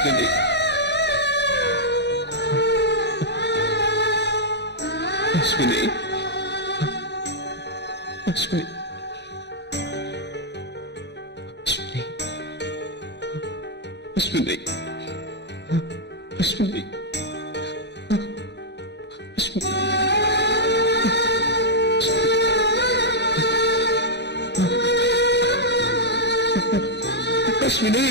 Ashwini, Ashwini, Ashwini, Ashwini, Ashwini, Ashwini.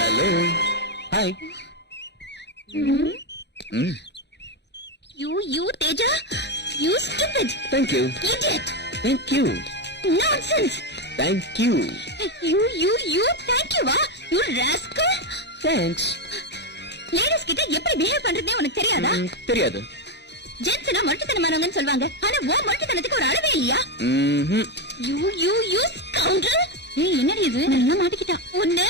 Hello. Hi. You, Teja? You stupid. Thank you. Idiot. Thank you. Nonsense. Thank you. You, thank you, you rascal. Thanks. Ladies கிட்ட எப்படி behave பண்றதுனே உனக்கு தெரியாதா? தெரியாது. ஜென்ஸ்னா மொட்டத்தனமானவங்கன்னு சொல்வாங்க. ஆனா உன் மொட்டத்தனத்துக்கு ஒரு அளவே இல்லையா? You scoundrel. ஏய் என்னடி இது? நல்லா மாட்டிக்கிட்டா. உன்ன.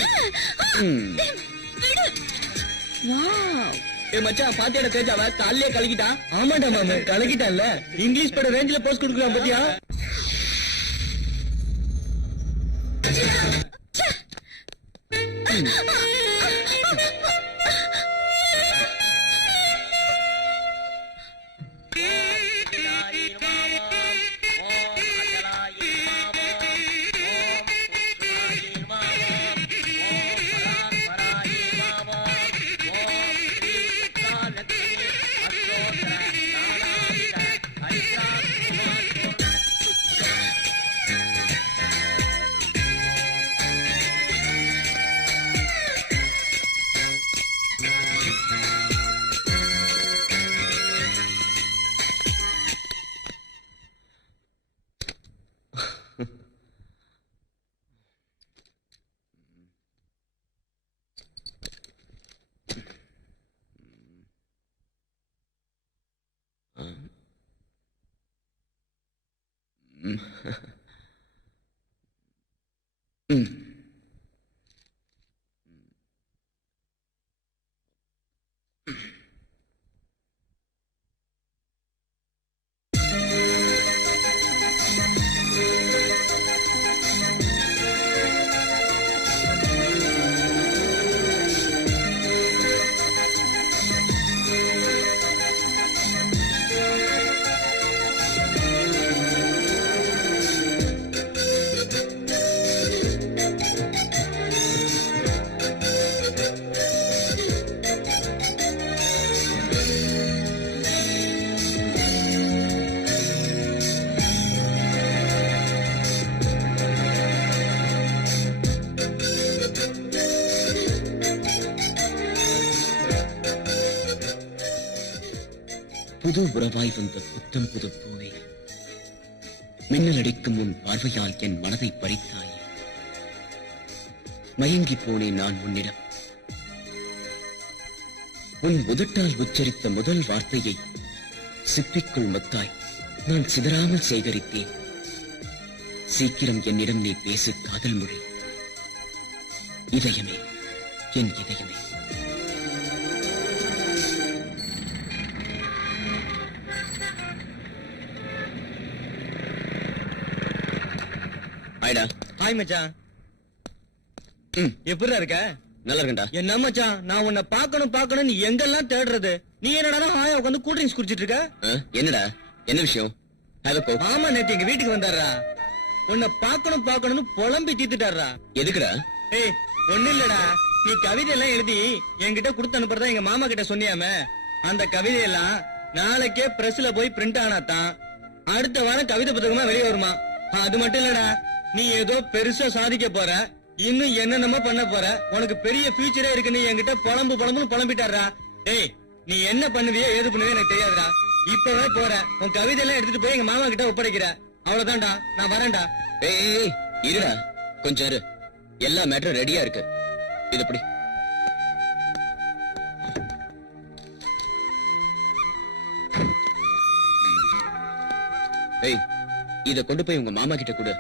வாவ். ஏ மச்சான் பாத்தியாட தேஜாவ காலையே கலக்கிட்டான். ஆமாடா மாமா கலக்கிட்டான்ல. இங்கிலீஷ் பட ரேஞ்சில போஸ்ட் கொடுக்குறான் பாத்தியா? புது உறவாய் வந்த புத்தம் புது பூனை, மின்னல் அடிக்கும் உன் பார்வையால் என் மனதை பறித்தாய். மயங்கி போனேன் நான் உன்னிடம். உன் உதட்டால் உச்சரித்த முதல் வார்த்தையை சிப்பிக்குள் மொத்தாய் நான் சிதறாமல் சேகரித்தேன். சீக்கிரம் என்னிடம் நீ பேசு காதல் மொழி. இதயமே, என் இதயமே. ஹாய் மச்சான், எப்படி இருக்க? நல்லா இருக்கேன்டா. என்ன மச்சான், நான் உன்னை பாக்கணும் நீ எங்கெல்லாம் தேடுறது? நீ என்னடா ஹாயா உட்காந்து கூல் ட்ரிங்க்ஸ் குடிச்சிட்டு இருக்க? என்னடா, என்ன விஷயம்? ஆமா, நேத்து எங்க வீட்டுக்கு வந்தாரா, உன்னை பாக்கணும்னு புலம்பி தீத்துட்டாரா. எதுக்குடா? ஏய் ஒண்ணு இல்லடா, நீ கவிதை எல்லாம் எழுதி என்கிட்ட கொடுத்து அனுப்புறதா எங்க மாமா கிட்ட சொன்னியாமே, அந்த கவிதையெல்லாம் நாளைக்கே பிரஸ்ல போய் பிரிண்ட் ஆனாதான் அடுத்த வாரம் கவிதை புத்தகமா வெளியே வருமா. அது மட்டும் இல்லடா, நீ ஏதோ பெருசா சாதிக்க போற, இன்னும் என்னென்னமோ பண்ண போற, உனக்கு பெரிய ஃபியூச்சரே இருக்குன்னு என்கிட்ட புலம்புன்னு புலம்பிட்டாரா. டேய், நீ என்ன பண்ணுவியோ ஏது பண்ணுவியோ எனக்கு தெரியாதுடா. இப்பவே போற, உன் கவிதை எல்லாம் எடுத்துட்டு போய் எங்க மாமா கிட்ட ஒப்படைக்கிற. அவ்வளவுதான்டா, நான் வரேன்டா. ஏய் இருடா, கொஞ்சம் இரு. எல்லா மேட்டரும் ரெடியா இருக்கு. இது எப்படி? ஏய், இத கொண்டு போய் உங்க மாமா கிட்ட கொடு.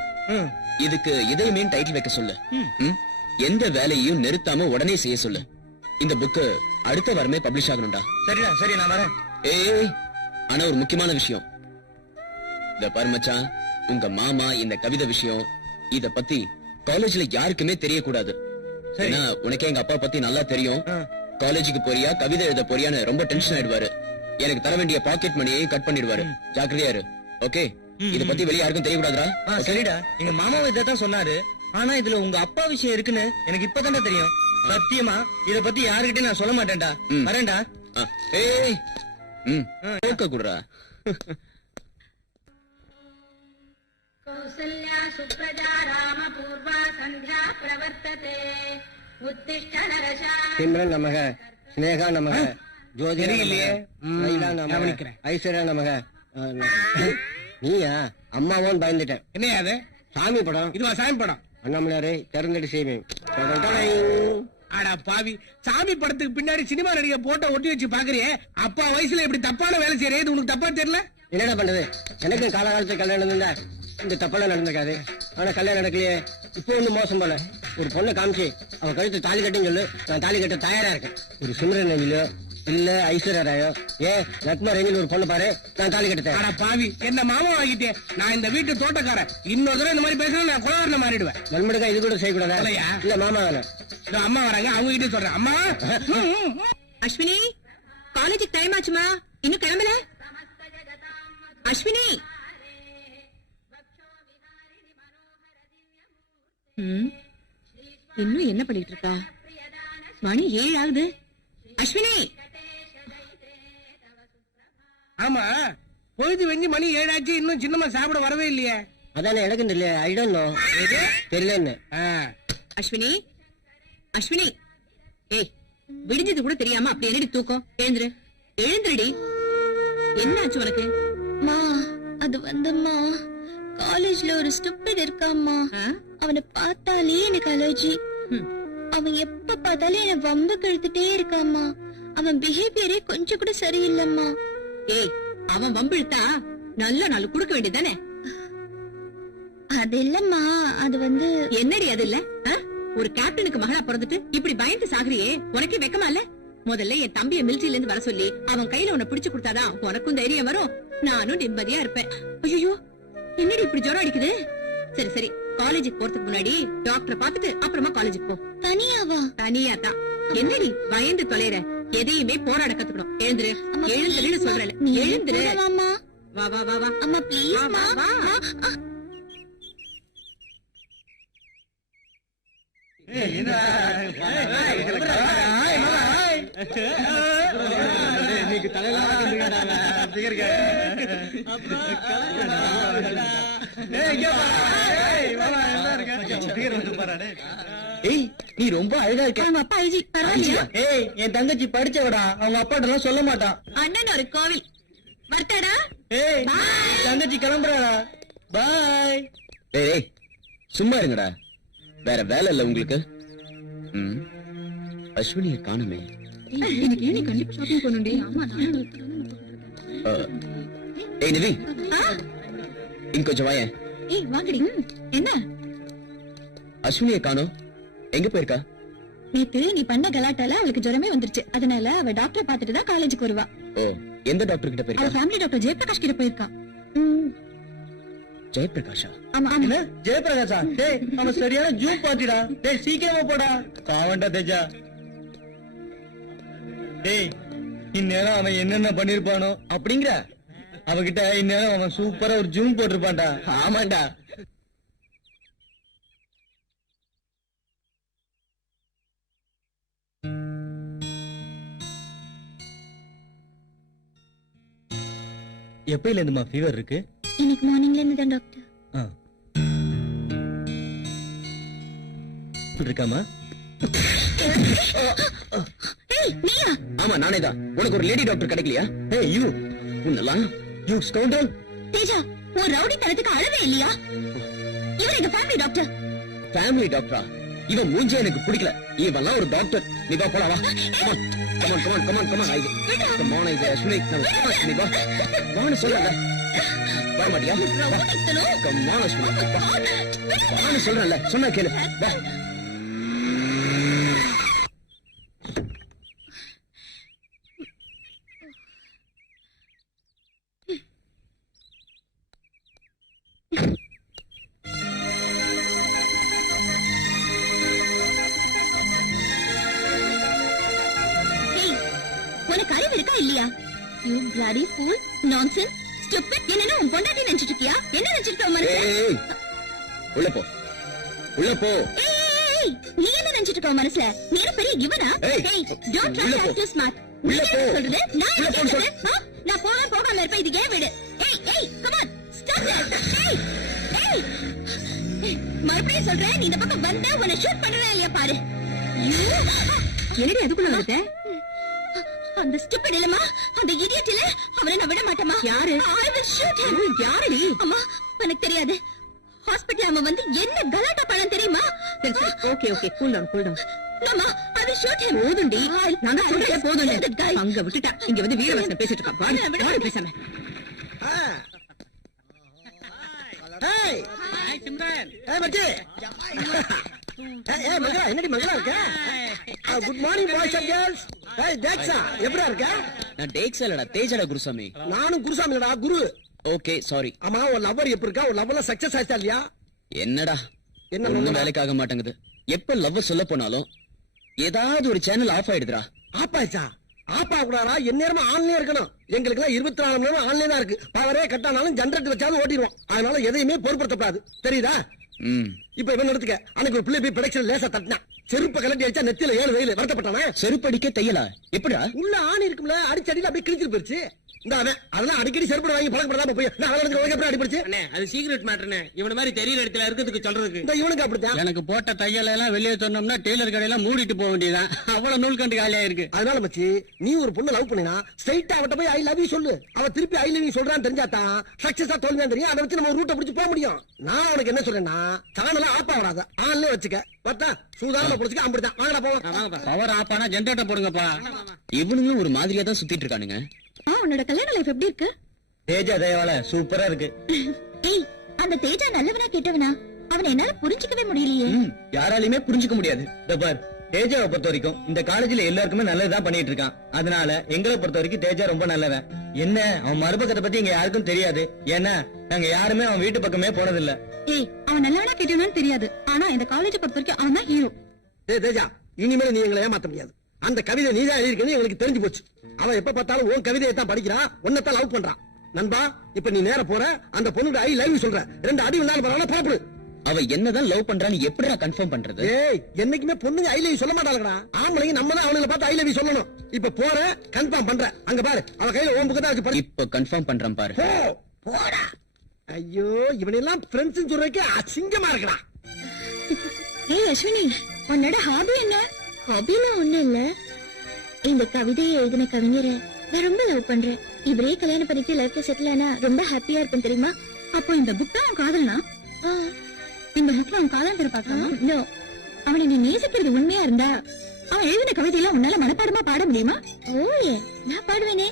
இதுக்கு இதயமே டைட்டில் வைக்க சொல்லு. எந்த வேலையையும் நிறுத்தாம உடனே செய்ய சொல்லு. இந்த புக்கு அடுத்த வாரமே பப்ளிஷ் ஆகணும்டா. சரிடா, சரி, நான் வரேன். ஏய், ஆனா ஒரு முக்கியமான விஷயம். இந்த பாரு மச்சான், உங்க மாமா இந்த கவிதை விஷயம் இத பத்தி காலேஜ்ல யாருக்குமே தெரியக்கூடாது. ஏன்னா உனக்கே எங்க அப்பா பத்தி நல்லா தெரியும். காலேஜுக்கு போறியா, கவிதை எழுத போறியான்னு ரொம்ப டென்ஷன் ஆயிடுவாரு. எனக்கு தர வேண்டிய பாக்கெட் மணியை கட் பண்ணிடுவாரு. ஜாக்கிரதையா இரு. ஓகே? இத பத்தி வெளிய யாருக்கும் தெரியக்கூடாதுடா. சரிடா, எங்க மாமாவும் இதான் சொன்னாரு. ஆனா இதுல உங்க அப்பா விஷயம் இருக்குன்னு எனக்கு இப்பதான்டா தெரியும். சத்தியமா இத பத்தி யாருக்கிட்டே நான் சொல்ல மாட்டேன்டா. வரேன்டா. ஏய், கேட்க கூடா. कौसल्या सुप्रजा रामपूर्वा सन्ध्या प्रवर्तते उत्तिष्ठ नरशा சிம்ரன் நமக, ஸ்னேகா நமக, ஜோதிரா நமக, லைலா நமக, ஐஸ்வர்யா நமக. நீயா? அம்மாவும் பயந்துட்டேன். என்ன அது? சாமி படம். இதுவா சாமி படம்? அண்ணாமலையாரே திறந்துட்டு செய்வேன். ஆடா பாவி, சாமி படத்துக்கு பின்னாடி சினிமா நடிகை போட்டோ ஒட்டி வச்சு பாக்குறியே. அப்பா வயசுல இப்படி தப்பான வேலை செய்யறது இது உனக்கு தப்பா தெரியல? என்னடா பண்றது? எனக்கு காலகாலத்து கல்யாணம் இருந்தா இந்த தப்பெல்லாம் நடந்திருக்காது. ஆனா கல்யாணம் நடக்கலையே. இப்போ ஒண்ணு மோசம் போல. ஒரு பொண்ணை காமிச்சு அவன் கழுத்து தாலி கட்டுன்னு சொல்லு, நான் தாலி கட்ட தயாரா இருக்கேன். ஒரு சிம்ரன் ரஞ்சிலோ இல்ல ஐஸ்வர்யா ராயோ, நட்மா ரஞ்சில் ஒரு பொண்ணு பாரு, நான் தாலி கட்ட தயாரா. ஆடா பாவி, என்ன மாமா ஆகிட்டே. நான் இந்த வீட்டு தோட்டக்காரன். இன்னொரு தடவை இந்த மாதிரி பேசுறேன், நான் குலவரனை மாறிடுவேன். நண்பனுக்கா இது கூட செய்யக்கூடாதா? இல்லையா? இல்ல மாமா வேலை. அம்மா வராங்க, அவங்க கிட்டே சொல்றேன். அம்மா. அஸ்வினி, காலேஜுக்கு டைம் ஆச்சுமா, இன்னும் கிளம்பல? அஸ்வினி, இன்னும் என்ன பண்ணிட்டு இருக்கா? மணி 7 ஆகுது. அஸ்வினி, ஆமா, பொழுது வெஞ்சி மணி 7 ஆச்சு, இன்னும் சின்னம்மா சாப்பிட வரவே இல்லையே. அதானே எனக்கும் தெரியல. I don't know. தெரியலன்னு. அஸ்வினி, அஸ்வினி, ஏய், விடிஞ்சது கூட தெரியாம அப்படி என்னடி தூக்கம்? எழுந்துரு, எழுந்துருடி. என்ன ஆச்சு உனக்கு? மா, அது வந்தும்மா, காலேஜ்ல ஒரு ஸ்டூபிட் இருக்காம்மா. அவனை பார்த்தாலே எனக்கு அலர்ஜி. அவன் எப்ப பார்த்தாலும் என்ன வம்பு கழுத்துட்டே இருக்காம்மா. அவன் பிஹேவியரே கொஞ்சம் கூட சரியில்லைம்மா. ஏய், அவன் வம்பிழுத்தா நல்ல நாள் கொடுக்க வேண்டியதானே? அது இல்லம்மா, அது வந்து என்னடி அது இல்ல? ஒரு கேப்டனுக்கு மகளா பிறந்துட்டு இப்படி பயந்து சாகுறியே, உனக்கே வெக்கமா இல்ல? முதல்ல என் தம்பிய மிலிட்டரியில இருந்து வர சொல்லி அவன் கையில உன்னை பிடிச்சு கொடுத்தாதான் உனக்கும் தைரியம் வரும், நானும் நிம்மதியா இருப்பேன். ஐயோ, என்னடி இப்படி ஜுரம் அடிக்குது? சரி சரி, காலேஜுக்கு போறதுக்கு முன்னாடி டாக்டரை பாத்துட்டு அப்புறமா காலேஜுக்கு போ. தனியாவா? தனியா தான். என்னடி பயந்து தொலைற? எதையுமே போராட கத்துக்கணும். எழுந்துரு, எழுந்துருன்னு சொல்றேன். எழுந்துரு. வா வா வா வா. அம்மா ப்ளீஸ் வா வா. ஏய், நீ ரொம்ப அழகா இருக்க. உங்க அப்பா ஐஜி பரவாயில்லையா? ஏய், என் தங்கச்சி படிச்சவடா, அவங்க அப்பாட்ட எல்லாம் சொல்ல மாட்டான். அண்ணன் ஒரு கோவில் வரட்டாடா. ஏய், தங்கச்சி கிளம்புறாடா. பாய். ஏய், சும்மா இருங்கடா. வேற வேலை இல்ல உங்களுக்கு? அஸ்வினியை காணுமே. எனக்கு ஏன் கண்டிப்பா ஷாப்பிங் பண்ணணும்டி. ஆமா, ஏய் நிவி, இங்க கொஞ்சம் வாயேன். ஏய் வாங்கடி. என்ன? அஸ்வினியை காணோம், எங்க போயிருக்கா? நேத்து நீ பண்ண கலாட்டால அவளுக்கு ஜுரமே வந்துருச்சு. அதனால அவ டாக்டரை பாத்துட்டு தான் காலேஜுக்கு வருவா. ஓ, எந்த டாக்டர் கிட்ட அவ போயிருக்கா? ஃபேமிலி டாக்டர் ஜெயபிரகாஷ் கிட்ட போயிருக்கா. ஜெயபிரகாஷா? ஆமா. என்ன ஜெயபிரகாஷா? டேய், அவன் சரியான ஜூம் பாட்டிடா. டேய், சீக்கிரமா போடா. பாவண்டா தேஜா. டேய், இந்நேரம் அவன் என்னென்ன பண்ணிருப்பானோ அப்படிங்கிற. அவகிட்ட இந்நேரம் அவன் சூப்பரா ஒரு ஜூம் போட்டிருப்பான்டா. ஆமாண்டா. எப்பயில இருந்துமா ஃபீவர் இருக்கு? இன்னைக்கு மார்னிங்ல இருந்து தான் டாக்டர். இருக்காமா? ஏய் நீயா? ஆமா நானே தான். உனக்கு ஒரு லேடி டாக்டர் கிடைக்கலையா? Hey, you. உன்னெல்லாம் You scoundrel. தேஜா, உன் ரவுடி தனத்துக்கு அளவே இல்லையா? இவர் எங்க ஃபேமிலி டாக்டர். ஃபேமிலி டாக்டரா? இவன் மூஞ்சே எனக்கு பிடிக்கல. இவெல்லாம் ஒரு டாக்டர். நீ வா போலாம் வா. கமான் ஐ கம் ஆன் இது அஸ்வினி நீ வா. வான்னு சொல்லாத. வா மாட்டியா? கமான் அஸ்வினி. வான்னு சொல்றேன்ல. சொன்னா கேளு. வா. ஏய், உனக்கு அறிவு இருக்கா இல்லையா? You bloody fool, nonsense, stupid. என்னன்னா உன் பொண்டாட்டி நினைச்சிட்டு இருக்கியா? என்ன நினைச்சிட்டு இருக்க மனசுல? ஏய் உள்ள போ. உள்ள போ. ஏய், நீ என்ன நினைச்சிட்டு இருக்க மனசுல? நீ என்ன பெரிய கிவனா? ஏய், ஏய், don't try உள்ள to போ. act too smart. நீ உள்ள என்ன போ. சொல்றது? நான் உள்ள என்ன போன்னு கேக்குறேன்? நான் போகாம இருப்பேன். இது ஏன் வீடு? ஏய், come on, stop that. ஏய், மறுபடியும் சொல்றேன், நீ இந்த பக்கம் வந்தா உன்னை ஷூட் பண்றேன் இல்லையா பாரு. என்னடி அதுக்குள்ள வந்துட்ட? அந்த ஸ்டூபிட் இல்லமா, அந்த இடியட் இல்ல, அவனை நான் விட மாட்டேமா. யாரு? I will shoot him. யாரடி? அம்மா, எனக்கு தெரியாது. ஹாஸ்பிடல் அவன் வந்து என்ன கலாட்டா பண்ணான் தெரியுமா? Okay cool down. அம்மா, I will shoot him. போதும்டி. நாங்க சொல்றதே போதும். That guy. அங்க விட்டுட்டா. இங்க வந்து வீரவாசனை பேசிட்டு இருக்கா. பாரு பேசாம. Hey, hi Simran. hey மச்சி. Hey மகா, என்னடி மகளா இருக்க? Good morning boys and girls. Hey தேக்ஸா, எப்படியா இருக்க? நான் டேக்ஸ் இல்லடா தேஜடா குருசாமி. நானும் குருசாமிடா குரு. Okay sorry. ஆமா, ஒரு லவ்வர் எப்படி இருக்கா? ஒரு லவ்ல சக்சஸ் ஆயிச்சா இல்லையா? என்னடா என்ன ஒண்ணும் லவ்வா? வேலைக்கு ஆக மாட்டேங்குது. எப்ப லவ் சொல்ல போனாலும் ஏதாவது ஒரு சேனல் ஆஃப் ஆயிடுதுடா. ஆப்பாச்சா? ஆப்பா கூடாரா? எந்நேரமா ஆன்லயே இருக்கணும். எங்களுக்கு எல்லாம் 24 மணி நேரம் ஆன்லயே தான் இருக்கு. பவரே கட்டானாலும் ஜெனரேட்டர் வச்சாலும் ஓட்டிடுவோம். அதனால எதையுமே பொருட்படுத்தக்கூடாது. தெரியுதா? இப்ப இவன் எடுத்துக்க. அன்னைக்கு ஒரு பிள்ளை போய் ப்ரொடக்ஷன் லேசா தட்டினா, செருப்ப கலட்டி அடிச்சா நெத்தியில 7 வெயில் வருத்தப்பட்டானே. செருப்படிக்க தையலா? எப்படா? உள்ள ஆணி இருக்கும்ல, அடிச்சடியில அப்படியே கிழிச்சிட்டு போயிருச்சு. இந்த அவன் அதெல்லாம் அடிக்கடி செருப்பு வாங்கி பழக்கப்படாம போய் நான் அவனுக்கு எப்படி அடிபடிச்சு? அண்ணே அது சீக்ரெட் மேட்டர்னே. இவன மாதிரி தெரியல இடத்துல இருக்கிறதுக்கு சொல்றதுக்கு. இந்த இவனுக்கு அப்படித்தான். எனக்கு போட்ட தையல எல்லாம் வெளியே சொன்னோம்னா டெய்லர் கடையெல்லாம் மூடிட்டு போக வேண்டியதான். அவ்வளவு நூல் கண்டு காலியா இருக்கு. அதனால மச்சி, நீ ஒரு பொண்ணு லவ் பண்ணினா ஸ்ட்ரைட்டா அவட்ட போய் ஐ லவ் யூ சொல்லு. அவ திருப்பி ஐ லவ் யூ சொல்றான்னு தெரிஞ்சாதான் சக்சஸா தோல்வியா தெரியும். அதை வச்சு நம்ம ரூட்டை பிடிச்சு போக முடியும். நான் உனக்கு என்ன சொல்றேன்னா, சேனல ஆப்பா வராத, ஆன்லயே வச்சுக்க. பார்த்தா சூதாரமா பிடிச்சுக்க. அப்படிதான். வாங்கடா போவோம். Power ஆப்பானா generator போடுங்கப்பா. இவனுங்களும் ஒரு மாதிரியா தான் சுத்திட்டு இருக்கானுங்க. உன்னோட கல்யாண லைஃப் எப்படி இருக்கு? தேஜா தயவால சூப்பரா இருக்கு. ஏய், அந்த தேஜா நல்லவனா கெட்டவனா? அவனை என்னால புரிஞ்சுக்கவே முடியலையே. யாராலையுமே புரிஞ்சுக்க முடியாது. இந்த பார், தேஜாவை பொறுத்த வரைக்கும் இந்த காலேஜ்ல எல்லாருக்குமே நல்லதுதான் பண்ணிட்டு இருக்கான். அதனால எங்களை பொறுத்த வரைக்கும் தேஜா ரொம்ப நல்லவன். என்ன அவன் மறுபக்கத்தை பத்தி இங்க யாருக்கும் தெரியாது. ஏன்னா நாங்க யாருமே அவன் வீட்டு பக்கமே போனதில்ல. ஏய், அவன் நல்லவனா கெட்டவனான்னு தெரியாது. ஆனா இந்த காலேஜ் பொறுத்த வரைக்கும் அவன் தான் ஹீரோ. டேய் தேஜா, இனிமேல் நீ எங்களை ஏமாத்த முடியாது. அந்த கவிதை நீதான் எழுதிருக்கேன்னு எங்களுக்கு தெரிஞ்சு போச்சு. அவன் எப்ப பார்த்தாலும் உன் கவிதையை தான் படிக்கிறான், உன்னைத்தான் லவ் பண்றான். நண்பா, இப்ப நீ நேர போற, அந்த பொண்ணுக்கு ஐ லவ் யூ சொல்ற. 2 அடி விழுந்தாலும் பரவாயில்ல, புறப்படு. அவ என்னதான் லவ் பண்றான்னு எப்படிடா கன்ஃபார்ம் பண்றது? ஏய், என்னைக்குமே பொண்ணுங்க ஐ லவ் யூ சொல்ல மாட்டாங்கடா. ஆம்பளைங்க நம்ம தான் அவங்கள பார்த்து ஐ லவ் யூ சொல்லணும். இப்ப போற, கன்ஃபார்ம் பண்ற. அங்க பாரு, அவ கையில ஓம் புக்கு தான் வச்சு படி. இப்ப கன்ஃபார்ம் பண்றேன் பாரு. போ, போடா. ஐயோ, இவனெல்லாம் ஃப்ரெண்ட்ஸ் சொல்றதுக்கு அசிங்கமா இருக்கடா. ஏய் அஸ்வினி, உன்னோட ஹாபி என்ன? ஹாபினா ஒண்ணும் இல்ல. இந்த கவிதையை எழுதின கவிஞரை நான் ரொம்ப லவ் பண்றேன். இவரே கல்யாணம் பண்ணிட்டு லைஃப்ல செட்டில் ஆனா ரொம்ப ஹாப்பியா இருக்கும் தெரியுமா? அப்போ இந்த புக் தான் அவன் காதல்னா? இந்த புக்ல அவன் காதல் திருப்பாக்கலாமா? நோ, அவனை நீ நேசிக்கிறது உண்மையா இருந்தா அவன் எழுதின கவிதையெல்லாம் உன்னால மனப்பாடமா பாட முடியுமா? ஓயே, நான் பாடுவேனே.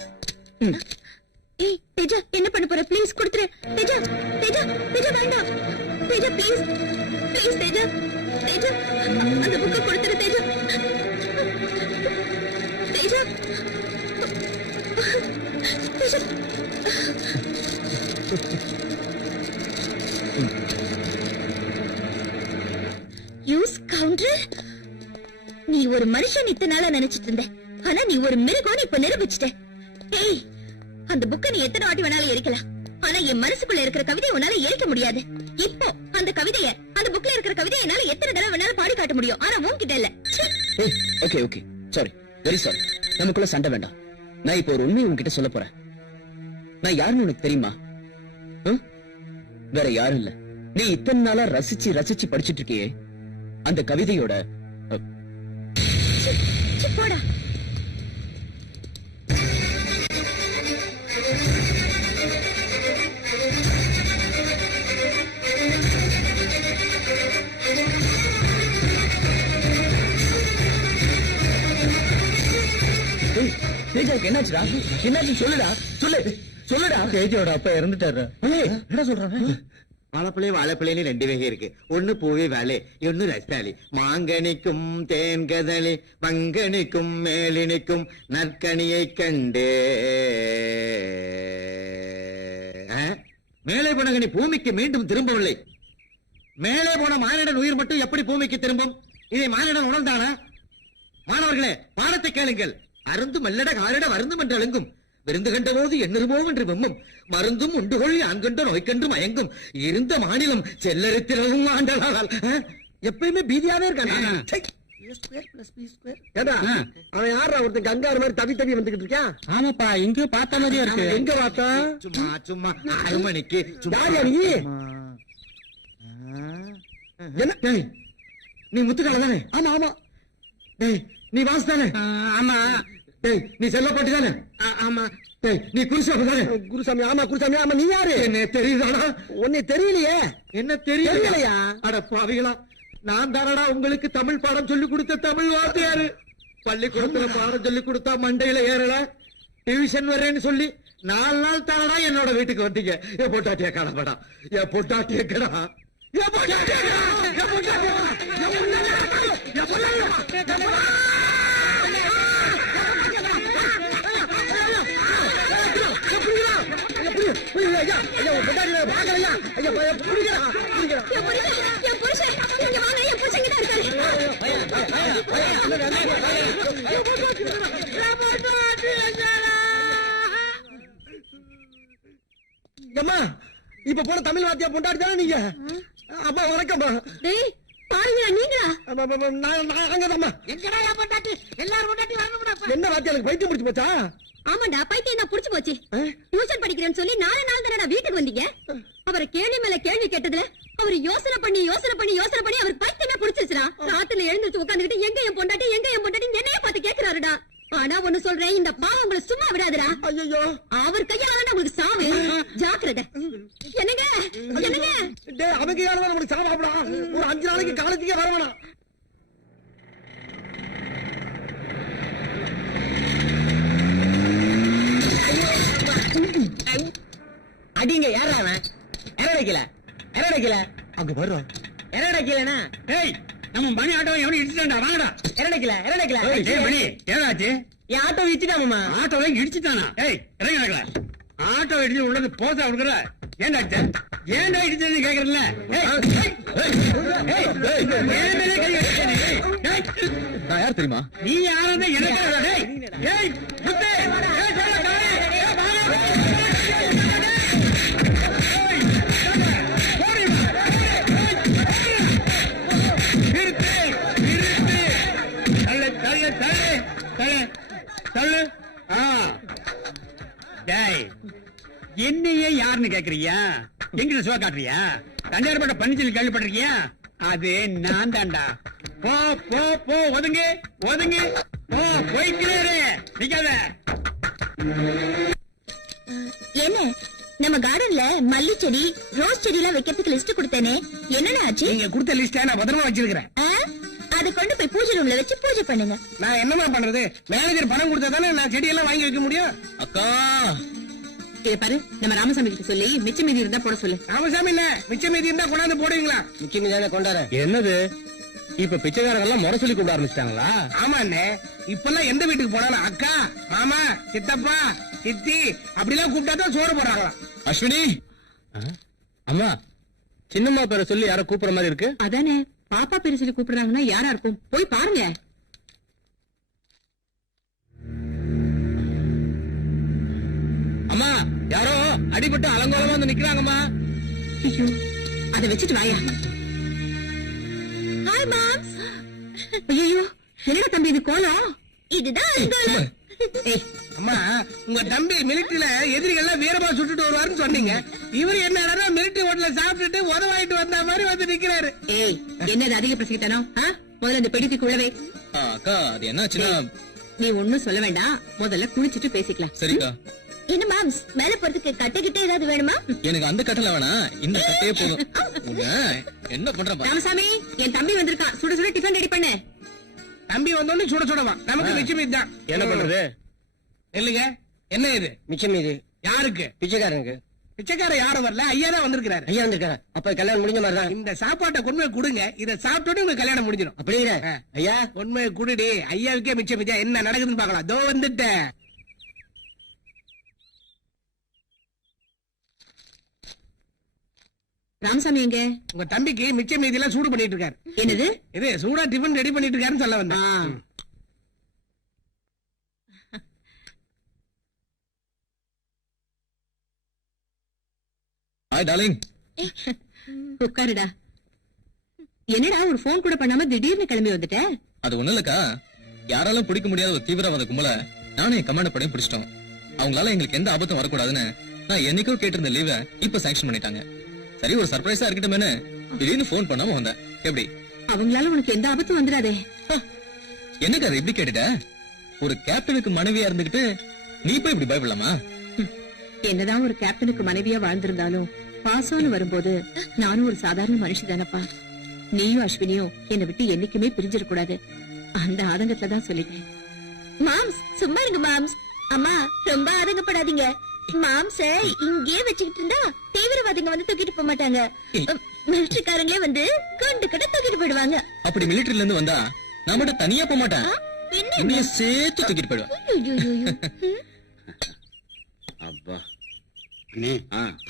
ஏய் தேஜா, என்ன பண்ண போற? ப்ளீஸ் கொடுத்துரு. தேஜா தேஜா தேஜா, வேண்டாம் தேஜா, ப்ளீஸ் ப்ளீஸ் தேஜா தேஜா, அந்த புக்கை கொடுத்துரு தேஜா. தேஜா தேஜா. யூ ஸ்கவுண்டர், நீ ஒரு மனுஷன் இத்தனை நாளா நினைச்சிட்டு இருந்த. ஆனா நீ ஒரு மிருகம் இப்ப நிரூபிச்சிட்ட. ஏய், அந்த புக்கை நீ எத்தனை வாட்டி வேணாலும் எரிக்கலாம். ஆனா என் மனசுக்குள்ள இருக்கிற கவிதையை உன்னால எரிக்க முடியாது. இப்போ அந்த கவிதைய, அந்த புக்ல இருக்கிற கவிதையை என்னால எத்தனை தடவை வேணாலும் பாடி காட்ட முடியும். ஆனா உன்கிட்ட இல்ல. Okay okay, sorry, very sorry. நமக்குள்ள சண்டை வேண்டாம். நான் இப்போ ஒரு உண்மையை உன்கிட்ட சொல்ல போறேன். நான் யாருன்னு உனக்கு தெரியுமா? வேற யாரும் இல்ல. நீ இத்தனை நாளா ரசிச்சு ரசிச்சு படிச்சிட்டு இருக்கியே அந்த கவிதையோட போடா. தேஜாவுக்கு என்னாச்சுடா? என்னாச்சு சொல்லுடா, சொல்லுடா. தேஜாவோட அப்பா இறந்துட்டாரு. என்ன சொல்றாங்க? வாழைப்பழம் வாழைப்பழம் ரெண்டு வகை இருக்கு. ஒண்ணு பூவி வாழை, ஒன்னு ரஸ்தாலி. மாங்கனிக்கும் தேன்கதலி, மங்கனிக்கும் மேலினிக்கும் நற்கனியை கண்டே. மேலே போனகனி பூமிக்கு மீண்டும் திரும்பவில்லை. மேலே போன மானிடன் உயிர் மட்டும் எப்படி பூமிக்கு திரும்பும்? இதை மானிடன் உணர்ந்தானா? மாணவர்களே, பாடத்தை கேளுங்கள். அருந்து மல்லட காலிட வருந்தும் என்று அழுங்கும். விருந்து கண்ட போது எண்ணுருமோ என்று வெம்மும். மருந்தும் உண்டுகொள் ஆண்கண்ட நோய்கண்டு மயங்கும். இருந்த மாநிலம் செல்லரித்திலும் ஆண்டலால். எப்பயுமே பீதியாவே இருக்காங்க. அவன் யாரா ஒருத்தன் கங்காரு மாதிரி தவி தவி வந்துகிட்டு இருக்கான்? ஆமாப்பா, எங்கேயோ பார்த்த மாதிரியா இருக்கு. எங்க பார்த்தா? சும்மா சும்மா 6 மணிக்கு யாரியா நீ? என்ன டேய், நீ முத்துக்கால தானே? ஆமா ஆமா. டேய், நீ வாஸ் தானே? ஆமா. டேய், நீ செல்ல போட்டி தானே? ஆமா. டேய், நீ குருசாமி தானே? குருசாமி. ஆமா குருசாமி. ஆமா, நீ யாரு? என்ன தெரியுதாடா? உன்னை தெரியலையே. என்ன தெரியலையா? தெரியலையா? அட பாவிகளா, நான் தானடா உங்களுக்கு தமிழ் பாடம் சொல்லி கொடுத்த தமிழ் வாத்தியாரு. பள்ளிக்கூடத்துல பாடம் சொல்லி கொடுத்தா மண்டையில ஏறல, டியூஷன் வரேன்னு சொல்லி 4 நாள் தானடா என்னோட வீட்டுக்கு வந்தீங்க. என் பொட்டாட்டிய கடப்படா, என் பொட்டாட்டிய கடா, என் பொட்டாட்டிய கடா, என் பொட்டாட்டிய என் புருஷன் இங்க வாங்க. என் புருஷன் இங்க தான் இருக்காரு. அம்மா, இப்ப போன தமிழ் வாத்தியா பொண்டாடி தானே நீங்க? அப்பா வணக்கம்மா. டேய் பாருங்க, நீங்களா? நாங்கதாம்மா. எங்கடா என் பொண்டாட்டி? எல்லாரும் பொண்டாட்டி வரணும்டா. என்ன வாத்தியா, எனக்கு பைத்தியம் பிடிச்சு போச்சா? ஆமாண்டா, பைத்தியம் தான் புடிச்சு போச்சு. டியூஷன் படிக்கிறேன்னு சொல்லி 4 நாள் தானடா வீட்டுக்கு வந்தீங்க. அவரை கேள்வி மேல கேள்வி கேட்டதுல அவர் யோசனை பண்ணி அவர் பைத்தியமே புடிச்சிருச்சுடா. ராத்திரில எழுந்திருச்சு உட்காந்துக்கிட்டு எங்க என் பொண்டாட்டி என்னைய பார்த்து கேக்குறாருடா. ஆனா ஒண்ணு சொல்றேன், இந்த பாவம் உங்களை சும்மா விடாதுடா. ஐயோ, அவர் கையால தான் உங்களுக்கு சாவு. ஜாக்கிரதை. என்னங்க என்னங்க? டேய், அவங்க யாரும் நம்மளுக்கு சாப்பிடா. ஒரு 5 நாளைக்கு காலேஜுக்கே வர வேணாம். அடிங்க. யாரா அவன்? எரடைக்கல அங்க வர்றோம். எரடைக்கலனா? ஏய், நம்ம மணி ஆட்டோ எவனும் இடிச்சிட்டான்டா. வாங்கடா. எரடைக்கல. ஏய் மணி, ஏதாச்சு? என் ஆட்டோ இடிச்சிட்டாமா. ஆட்டோவை இடிச்சிட்டானா? ஏய், இறங்க நடக்கல. ஆட்டோ இடிச்சு உள்ளது போசா கொடுக்குற. ஏன்டா அடிச்ச? ஏன்டா இடிச்சதுன்னு கேக்குறல? நான் யார் தெரியுமா? நீ யாருன்னு எனக்கு டேய். ஏய் முத்து, ஏய் சொல்ல காய். ஏய் வாங்க. என்னையே யாருன்னு கேக்குறியா? எங்கிட்ட சுவா காட்டுறியா? தஞ்சாவூர்பட்ட பன்னிச்சல் கேள்விப்பட்டிருக்கியா? அது நான் தான்டா. போ போ போ, ஒதுங்கு ஒதுங்கு போ. போய்க்கிறே, நிக்காத. என்ன நம்ம கார்டன்ல மல்லி செடி, ரோஸ் செடி எல்லாம் வைக்கிறதுக்கு லிஸ்ட் கொடுத்தேனே, என்னென்ன ஆச்சு? நீங்க கொடுத்த லிஸ்ட நான் பத்திரமா வச்சிருக்கிறேன். அதை கொண்டு போய் பூஜை ரூம்ல வச்சு பூஜை பண்ணுங்க. நான் என்னமா பண்றது? மேனேஜர் பணம் கொடுத்தா தானே நான் செடியெல்லாம் வாங்கி வைக்க முடியும். அக்கா, இத பாரு, நம்ம ராமசாமி கிட்ட சொல்லி மிச்ச மீதி இருந்தா போட சொல்லு. ராமசாமி இல்ல, மிச்ச மீதி இருந்தா கொண்டாந்து போடுவீங்களா? நிச்சயமே தானே கொண்டாரு. என்னது இப்ப பிச்சைக்காரங்க எல்லாம் முறை சொல்லி கூப்பிட ஆரம்பிச்சிட்டாங்களா? ஆமா அண்ணே, இப்பெல்லாம் எந்த வீட்டுக்கு போனாலும் அக்கா, மாமா, சித்தப்பா, சித்தி அப்படிலாம் கூப்பிட்டா தான் சோறு போடுறாங்களா. அஸ்வினி, அம்மா, சின்னம்மா பேரை சொல்லி யாரோ கூப்பிடுற மாதிரி இருக்கு. அதானே, பாப்பா பேரு சொல்லி கூப்பிடுறாங்கன்னா யாரா இருக்கும்? போய் பாருங்க. அம்மா, யாரோ அடிபட்டு அலங்கோலமா வந்து நிக்கிறாங்கம்மா. ஐயோ, அதை வச்சுட்டு வாயா. Hi moms. ஐயோ, என்னடா தம்பி இது கோலம்? இதுதான் அலங்கோலம். ஏய், அம்மா உங்க தம்பி மிலிட்டரியில எதிரிகள் வீரமா சுட்டுட்டு வருவாருன்னு சொன்னீங்க. இவர் என்ன மிலிட்டரி ஹோட்டல சாப்பிட்டுட்டு உதவாயிட்டு வந்த மாதிரி வந்து நிக்கிறாரு. ஏய், என்னது அதிக பிரசங்கித்தனம்? முதல்ல இந்த பெடிக்கு குழவே. அக்கா அது என்னாச்சுன்னா நீ ஒண்ணும் சொல்ல வேண்டாம், முதல்ல குளிச்சிட்டு பேசிக்கலாம். சரிக்கா. என்ன மாம்ஸ் மேல போறதுக்கு கட்டை ஏதாவது வேணுமா? எனக்கு அந்த கட்டல வேணாம், இந்த கட்டையே போதும். உன்னை என்ன பண்ற பாரு. ராமசாமி, என் தம்பி வந்திருக்கான், சுட சுட டிஃபன் ரெடி பண்ணு. தம்பி வந்தோடனே சுட சுடவா நமக்கு மிச்சம் இதுதான். என்ன பண்றது? இல்லைங்க, என்ன இது மிச்சம் மீது யாருக்கு? பிச்சைக்காரனுக்கு. பிச்சைக்கார யாரும் வரல, ஐயா தான் வந்திருக்கிறாரு. ஐயா வந்திருக்காரு. அப்ப கல்யாணம் முடிஞ்ச மாதிரிதான். இந்த சாப்பாட்டை கொண்டு போய் கொடுங்க, இதை சாப்பிட்டுட்டு உங்க கல்யாணம் முடிஞ்சிடும். அப்படிங்கிற ஐயா உண்மை குடுடி, ஐயாவுக்கே மிச்சம் மிச்சம் என்ன நடக்குதுன்னு பாக்கலாம். தோ வந்துட்டேன். ராமசாமி எங்க? உங்க தம்பிக்கு மிச்சம் மீதி எல்லாம் சூடு பண்ணிட்டு இருக்காரு. என்னது? இது சூடா டிஃபன் ரெடி பண்ணிட்டு இருக்காருன்னு சொல்ல வந்தேன். Hi darling. உட்காருடா. என்னடா ஒரு போன் கூட பண்ணாம திடீர்னு கிளம்பி வந்துட்ட? அது ஒண்ணு இல்லக்கா, யாராலும் பிடிக்க முடியாத ஒரு தீவிரவாத கும்பல நானே கமாண்ட் பண்ணி பிடிச்சிட்டோம். அவங்களால எங்களுக்கு எந்த ஆபத்தும் வரக்கூடாதுன்னு நான் என்னைக்கோ கேட்டிருந்த லீவை இப்ப சாங்ஷன் பண்ணிட்டாங்க. சரி ஒரு சர்ப்ரைஸா இருக்கட்டுமேனு திடீர்னு போன் பண்ணாம வந்தேன். எப்படி? அவங்களால உனக்கு எந்த ஆபத்தும் வந்துடாதே. என்னக்கா அது எப்படி கேட்டுட்ட? ஒரு கேப்டனுக்கு மனைவியா இருந்துகிட்டு நீ போய் இப்படி பயப்படலாமா? என்னதான் ஒரு கேப்டனுக்கு மனைவியா வாழ்ந்திருந்தாலும் பாசம்னு வரும்போது நானும் ஒரு சாதாரண மனுஷி தானப்பா. நீயும் அஸ்வினியும் என்னை விட்டு என்னைக்குமே பிரிஞ்சிடக்கூடாது, அந்த ஆதங்கத்துல தான் சொல்லிட்டேன். மாம்ஸ் சும்மா இருங்க மாம்ஸ். அம்மா ரொம்ப ஆதங்கப்படாதீங்க. மாம்ஸ இங்கே வச்சுக்கிட்டு இருந்தா தீவிரவாதிங்க வந்து தூக்கிட்டு போக மாட்டாங்க. மிலிட்டரிக்காரங்களே வந்து கண்டு கட்ட தூக்கிட்டு போயிடுவாங்க. அப்படி மிலிட்டரில இருந்து வந்தா நான் மட்டும் தனியா போக மாட்டேன், என்னைய சேர்த்து தூக்கிட்டு போயிடுவேன். ஐயையோயோ. அப்பா அண்ணே,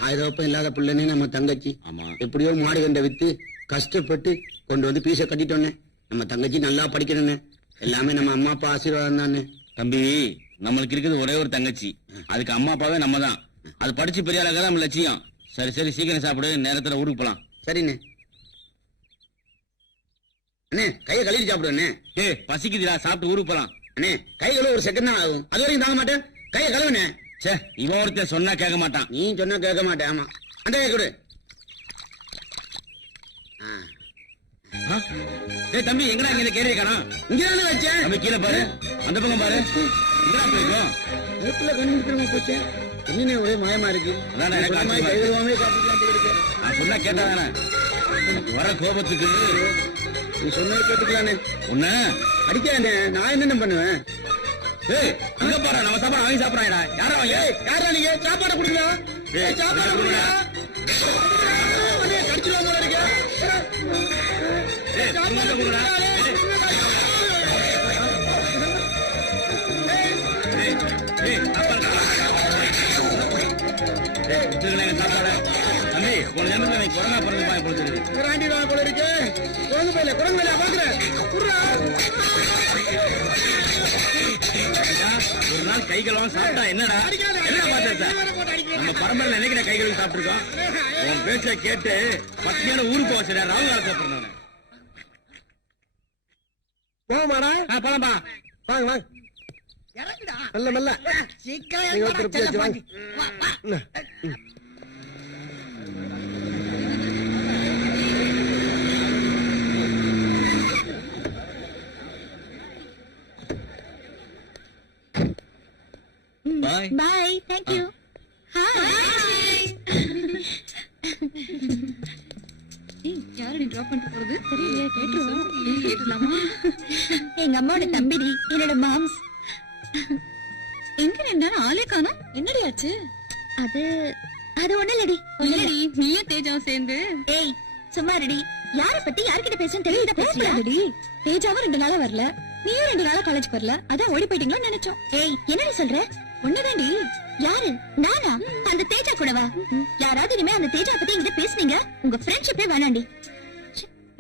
தாய்தப்பம் இல்லாத பிள்ளைனே நம்ம தங்கச்சி. ஆமா, எப்படியோ மாடு கண்டை வித்து கஷ்டப்பட்டு கொண்டு வந்து பீஸ கட்டிட்டோன்னே. நம்ம தங்கச்சி நல்லா படிக்கணும்னே, எல்லாமே நம்ம அம்மா அப்பா ஆசீர்வாதம் தானே. தம்பி, நம்மளுக்கு இருக்குது ஒரே ஒரு தங்கச்சி, அதுக்கு அம்மா அப்பாவே நம்ம தான். அது படிச்சு பெரிய ஆளாக நம்ம லட்சியம். சரி சரி, சீக்கிரம் சாப்பிடு, நேரத்துல ஊருக்கு போலாம். சரிண்ணே. அண்ணே கையை கழுவி சாப்பிடுவேண்ணே. பசிக்குதுடா, சாப்பிட்டு ஊருக்கு போலாம். அண்ணே கை கழுவ ஒரு செகண்ட் தான் ஆகும், அது வரைக்கும் தாங்க மாட்டேன். கையை கழுவுனே. சே, இவன் ஒருத்தர் சொன்னா கேட்க மாட்டான். நீ சொன்னா கேட்க மாட்டேன். ஆமா, அந்த கை கொடு. தம்பி, எங்கடா இங்க கேரிய காணோம்? இங்க வச்சேன். தம்பி கீழே பாரு, அந்த பக்கம் பாரு. எங்கடா போயிருக்கோம்? நெருப்புல கண்டுபிடிக்கிறவங்க போச்சு. என்னன்னே ஒரே மயமா இருக்கு. அதான் எனக்கு கை ஆச்சரியமா இருக்கு. கழுவாமே காட்டிக்கலாம். நான் சொன்னா கேட்டாதானே? வர கோபத்துக்கு நீ சொன்னது கேட்டுக்கலானே. உன்ன அடிக்கானே, நான் என்னென்ன பண்ணுவேன்? அங்க பாரு, நம்ம சாப்பாடு வாங்கி சாப்பிடறாங்கடா. யாரா வாங்க? யாரா நீங்க? சாப்பாடு கொடுங்க. சாப்பாடு கொடுங்க. கடிச்சுலாம் போல இருக்கு. சாப்பாடு கொடுங்க. தம்பி, உன் ஜனத்துல கொரோனா பிறந்து போல குராண்டி தான் போல இருக்கு. குழந்தை பையில பாக்குறேன். ஒரு நாள் கை கழுவாம சாப்பிட்டா என்னடா? என்ன பாத்து நம்ம பரம்பரையில நினைக்கிற கை கழுவி சாப்பிட்டுருக்கோம். உன் பேச்ச கேட்டு பத்தியான ஊருக்கு போச்சுடா. ராகுல் காலத்தை பிறந்தவன. போமாடா. போலாம்பா. வாங்க வாங்க. மெல்ல மெல்ல. நீங்க ஒருத்தர் பேச்சு வாங்க. Bye. Bye. Thank you. Hi. யாரு நீ டிராப் பண்ணிட்டு போறது? தெரியல, கேட்டுலாமா? எங்க அம்மாவோட தம்பிடி, என்னோட மாம்ஸ். எங்க நின்னா ஆளே காணோம். என்னடி ஆச்சு? அது அது ஒண்ணு இல்லடி. நீயும் தேஜாவும் சேர்ந்து. ஏய் சும்மா ரெடி. யார பத்தி யார்கிட்ட பேசணும் தெரியல. பேசுறடி. தேஜாவும் 2 நாளா வரல, நீயும் 2 நாளா காலேஜ்க்கு வரல. அதான் ஓடி போயிட்டீங்களோ நினைச்சோம். ஏய் என்னடி சொல்ற? ஒண்ணுதாண்டி. யாரு? நானா? அந்த தேஜா கூடவா? யாராவது இனிமே அந்த தேஜா பத்தி என்கிட்ட பேசுனீங்க, உங்க ஃப்ரெண்ட்ஷிப்பே வேணாண்டி.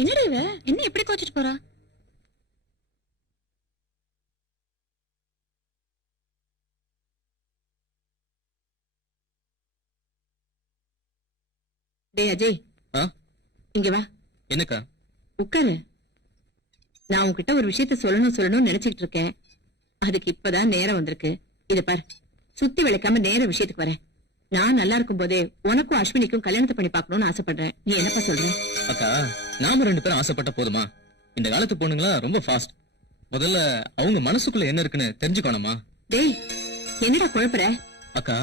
என்னடி இவ என்ன எப்படி கோச்சிட்டு போறா? டேய் அஜய், இங்க வா. என்னக்கா? உட்காரு. நான் உன்கிட்ட ஒரு விஷயத்த சொல்லணும்னு நினைச்சிட்டு இருக்கேன். அதுக்கு இப்பதான் நேரம் வந்திருக்கு. இத பாரு, சுத்தி விளக்காம நேர விஷயத்துக்கு வரேன். நான் நல்லா இருக்கும் போதே உனக்கும் அஸ்வினிக்கும் கல்யாணத்தை பண்ணி பார்க்கணும்னு ஆசைப்படுறேன். நீ என்னப்பா சொல்ற? அக்கா, நாம 2 பேரும் ஆசைப்பட்ட போதுமா? இந்த காலத்து பொண்ணுங்களா ரொம்ப ஃபாஸ்ட். முதல்ல அவங்க மனசுக்குள்ள என்ன இருக்குன்னு தெரிஞ்சுக்கணுமா? டேய், என்னடா குழப்பற? அக்கா,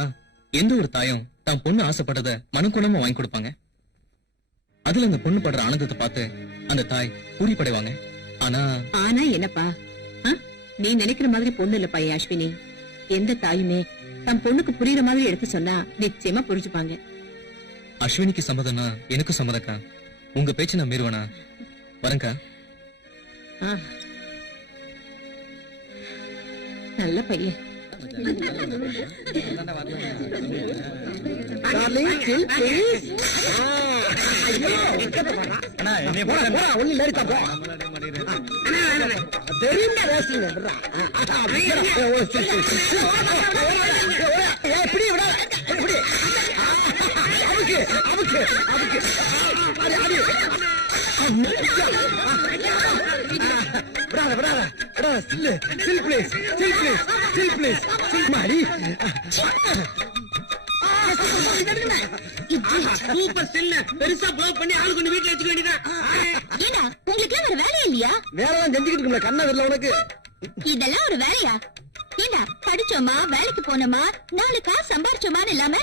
எந்த ஒரு தாயும் தான் பொண்ணு ஆசைப்பட்டத மனக்குணமா வாங்கி கொடுப்பாங்க. அதுல அந்த பொண்ணு படுற ஆனந்தத்தை பார்த்து அந்த தாய் பூரிப்படைவாங்க. ஆனா என்னப்பா, நீ நினைக்கிற மாதிரி பொண்ணு இல்லப்பா என் அஸ்வினி. எந்த தாயுமே தன் பொண்ணுக்கு புரியுற மாதிரி எடுத்து சொன்னா நிச்சயமா புரிஞ்சுப்பாங்க. அஸ்வினிக்கு சம்மதம்னா எனக்கும் சம்மதக்கா. உங்க பேச்சு நான் மீறுவனா? வரேன்க்கா. நல்ல பையன். பெருசா ப்ளோ பண்ணி ஆளு கொண்டு வீட்டுல வச்சுக்க வேண்டியதான். உங்களுக்கு வேற வேலை இல்லையா? வேலைதான் செஞ்சுக்கிட்டு இருக்கல, கண்ணா வரல உனக்கு. இதெல்லாம் ஒரு வேலையா? ஏண்டா படிச்சோமா, வேலைக்கு போனோமா, 4 காசு சம்பாரிச்சோமான்னு இல்லாம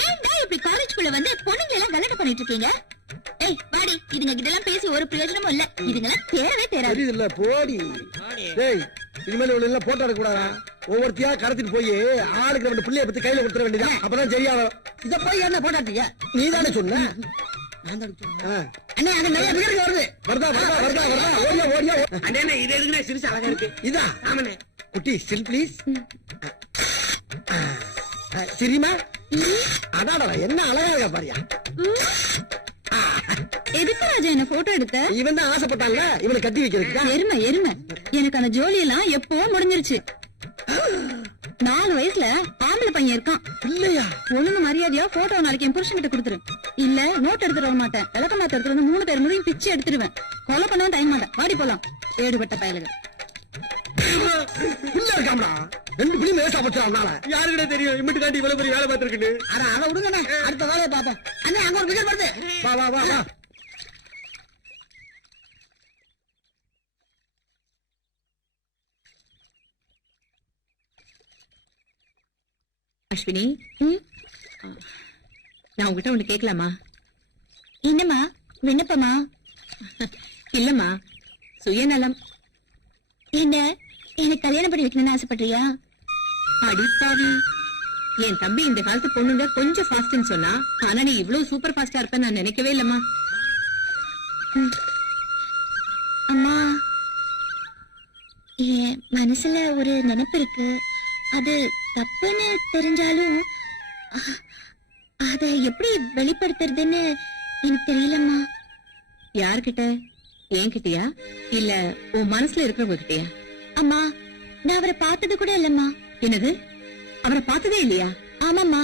ஏன்டா இப்படி காலேஜ்குள்ள வந்து பொண்ணுங்களை எல்லாம் கலெக்ட் பண்ணிட்டு இருக்கீங்க? ஏய் வாடி, இதுங்க கிட்ட எல்லாம் பேசி ஒரு பிரயோஜனமும் இல்ல. இதுங்கெல்லாம் தேரவே தேராது. இல்ல போடி. டேய், இனிமேல் இவள எல்லாம் போட்டோ எடுக்க கூடாதா? ஒவ்வொருத்தியா கடத்திட்டு போய் ஆளுக்கு 2 பிள்ளைய பத்தி கையில கொடுத்துற வேண்டியதான். அப்பதான் சரியா வரும். இத போய் என்ன போட்டாட்டீங்க? நீ தானே சொன்ன. அண்ணே, அங்க நிறைய பேர் வருது. வருதா வருதா வருதா வருதா. ஓடியா ஓடியா. அண்ணே, இது எதுக்குனே சிரிச்சு அழகா இருக்கு. இதா? ஆமாண்ணே. குட்டி ஸ்டில் ப்ளீஸ். சரிமா? அடாடா, என்ன அழகா இருக்கா பாரியா. எதுக்கு ராஜா என்ன போட்டோ எடுத்த? இவன் தான் ஆசைப்பட்டான்ல, இவனை கட்டி வைக்கிறதுக்கு. எருமை எருமை, எனக்கு அந்த ஜோலி எல்லாம் எப்போ முடிஞ்சிருச்சு. 4 வயசுல ஆம்பளை பையன் இருக்கான். இல்லையா? ஒழுங்கு மரியாதையா போட்டோ நாளைக்கு என் புருஷன் கிட்ட கொடுத்துரு. இல்ல நோட் எடுத்துட்டு வர மாட்டேன். விளக்க மாத்த எடுத்துட்டு வந்து 3 பேர் முறையும் பிச்சு எடுத்துருவேன். கொலை பண்ணவும் டைம் மாட்டேன். வாடி போலாம். ஏடுபட்ட பயலுங்க. உள்ள இருக்காமடா. 2 பிள்ளையும் வேஸ்டா போச்சுறானால. யாருக்கிட்ட தெரியும் இம்மிட்டு காட்டி இவ்வளவு பெரிய வேலை பார்த்திருக்குன்னு? அட அத விடுங்கண்ணே, அடுத்த வேலையை பாப்போம். அண்ணே, அங்க ஒரு பிகர் வருது. வா வா வா வா. அஸ்வினி, நான் உங்ககிட்ட ஒண்ணு கேட்கலாமா? என்னம்மா விண்ணப்பமா? இல்லம்மா, சுயநலம். என்ன, எனக்கு கல்யாணம் பண்ணி வைக்கணும்னு ஆசைப்படுறியா? அடிப்பாவி, என் தம்பி இந்த காலத்து பொண்ணுங்க கொஞ்சம் ஃபாஸ்ட்னு சொன்னா, ஆனா நீ இவ்வளவு சூப்பர் ஃபாஸ்டா இருப்ப நான் நினைக்கவே இல்லம்மா. அம்மா, என் மனசுல ஒரு நினைப்பு இருக்கு. அது தப்புன்னு தெரிஞ்சாலும் அத எப்படி வெளிப்படுத்துறதுன்னு எனக்கு தெரியலம்மா. யார்கிட்ட? என்கிட்டயா இல்ல உன் மனசுல இருக்கிறவங்க கிட்டயா? அம்மா, நான் அவரை பார்த்தது கூட இல்லம்மா. என்னது, அவரை பார்த்ததே இல்லையா? ஆமாம்மா.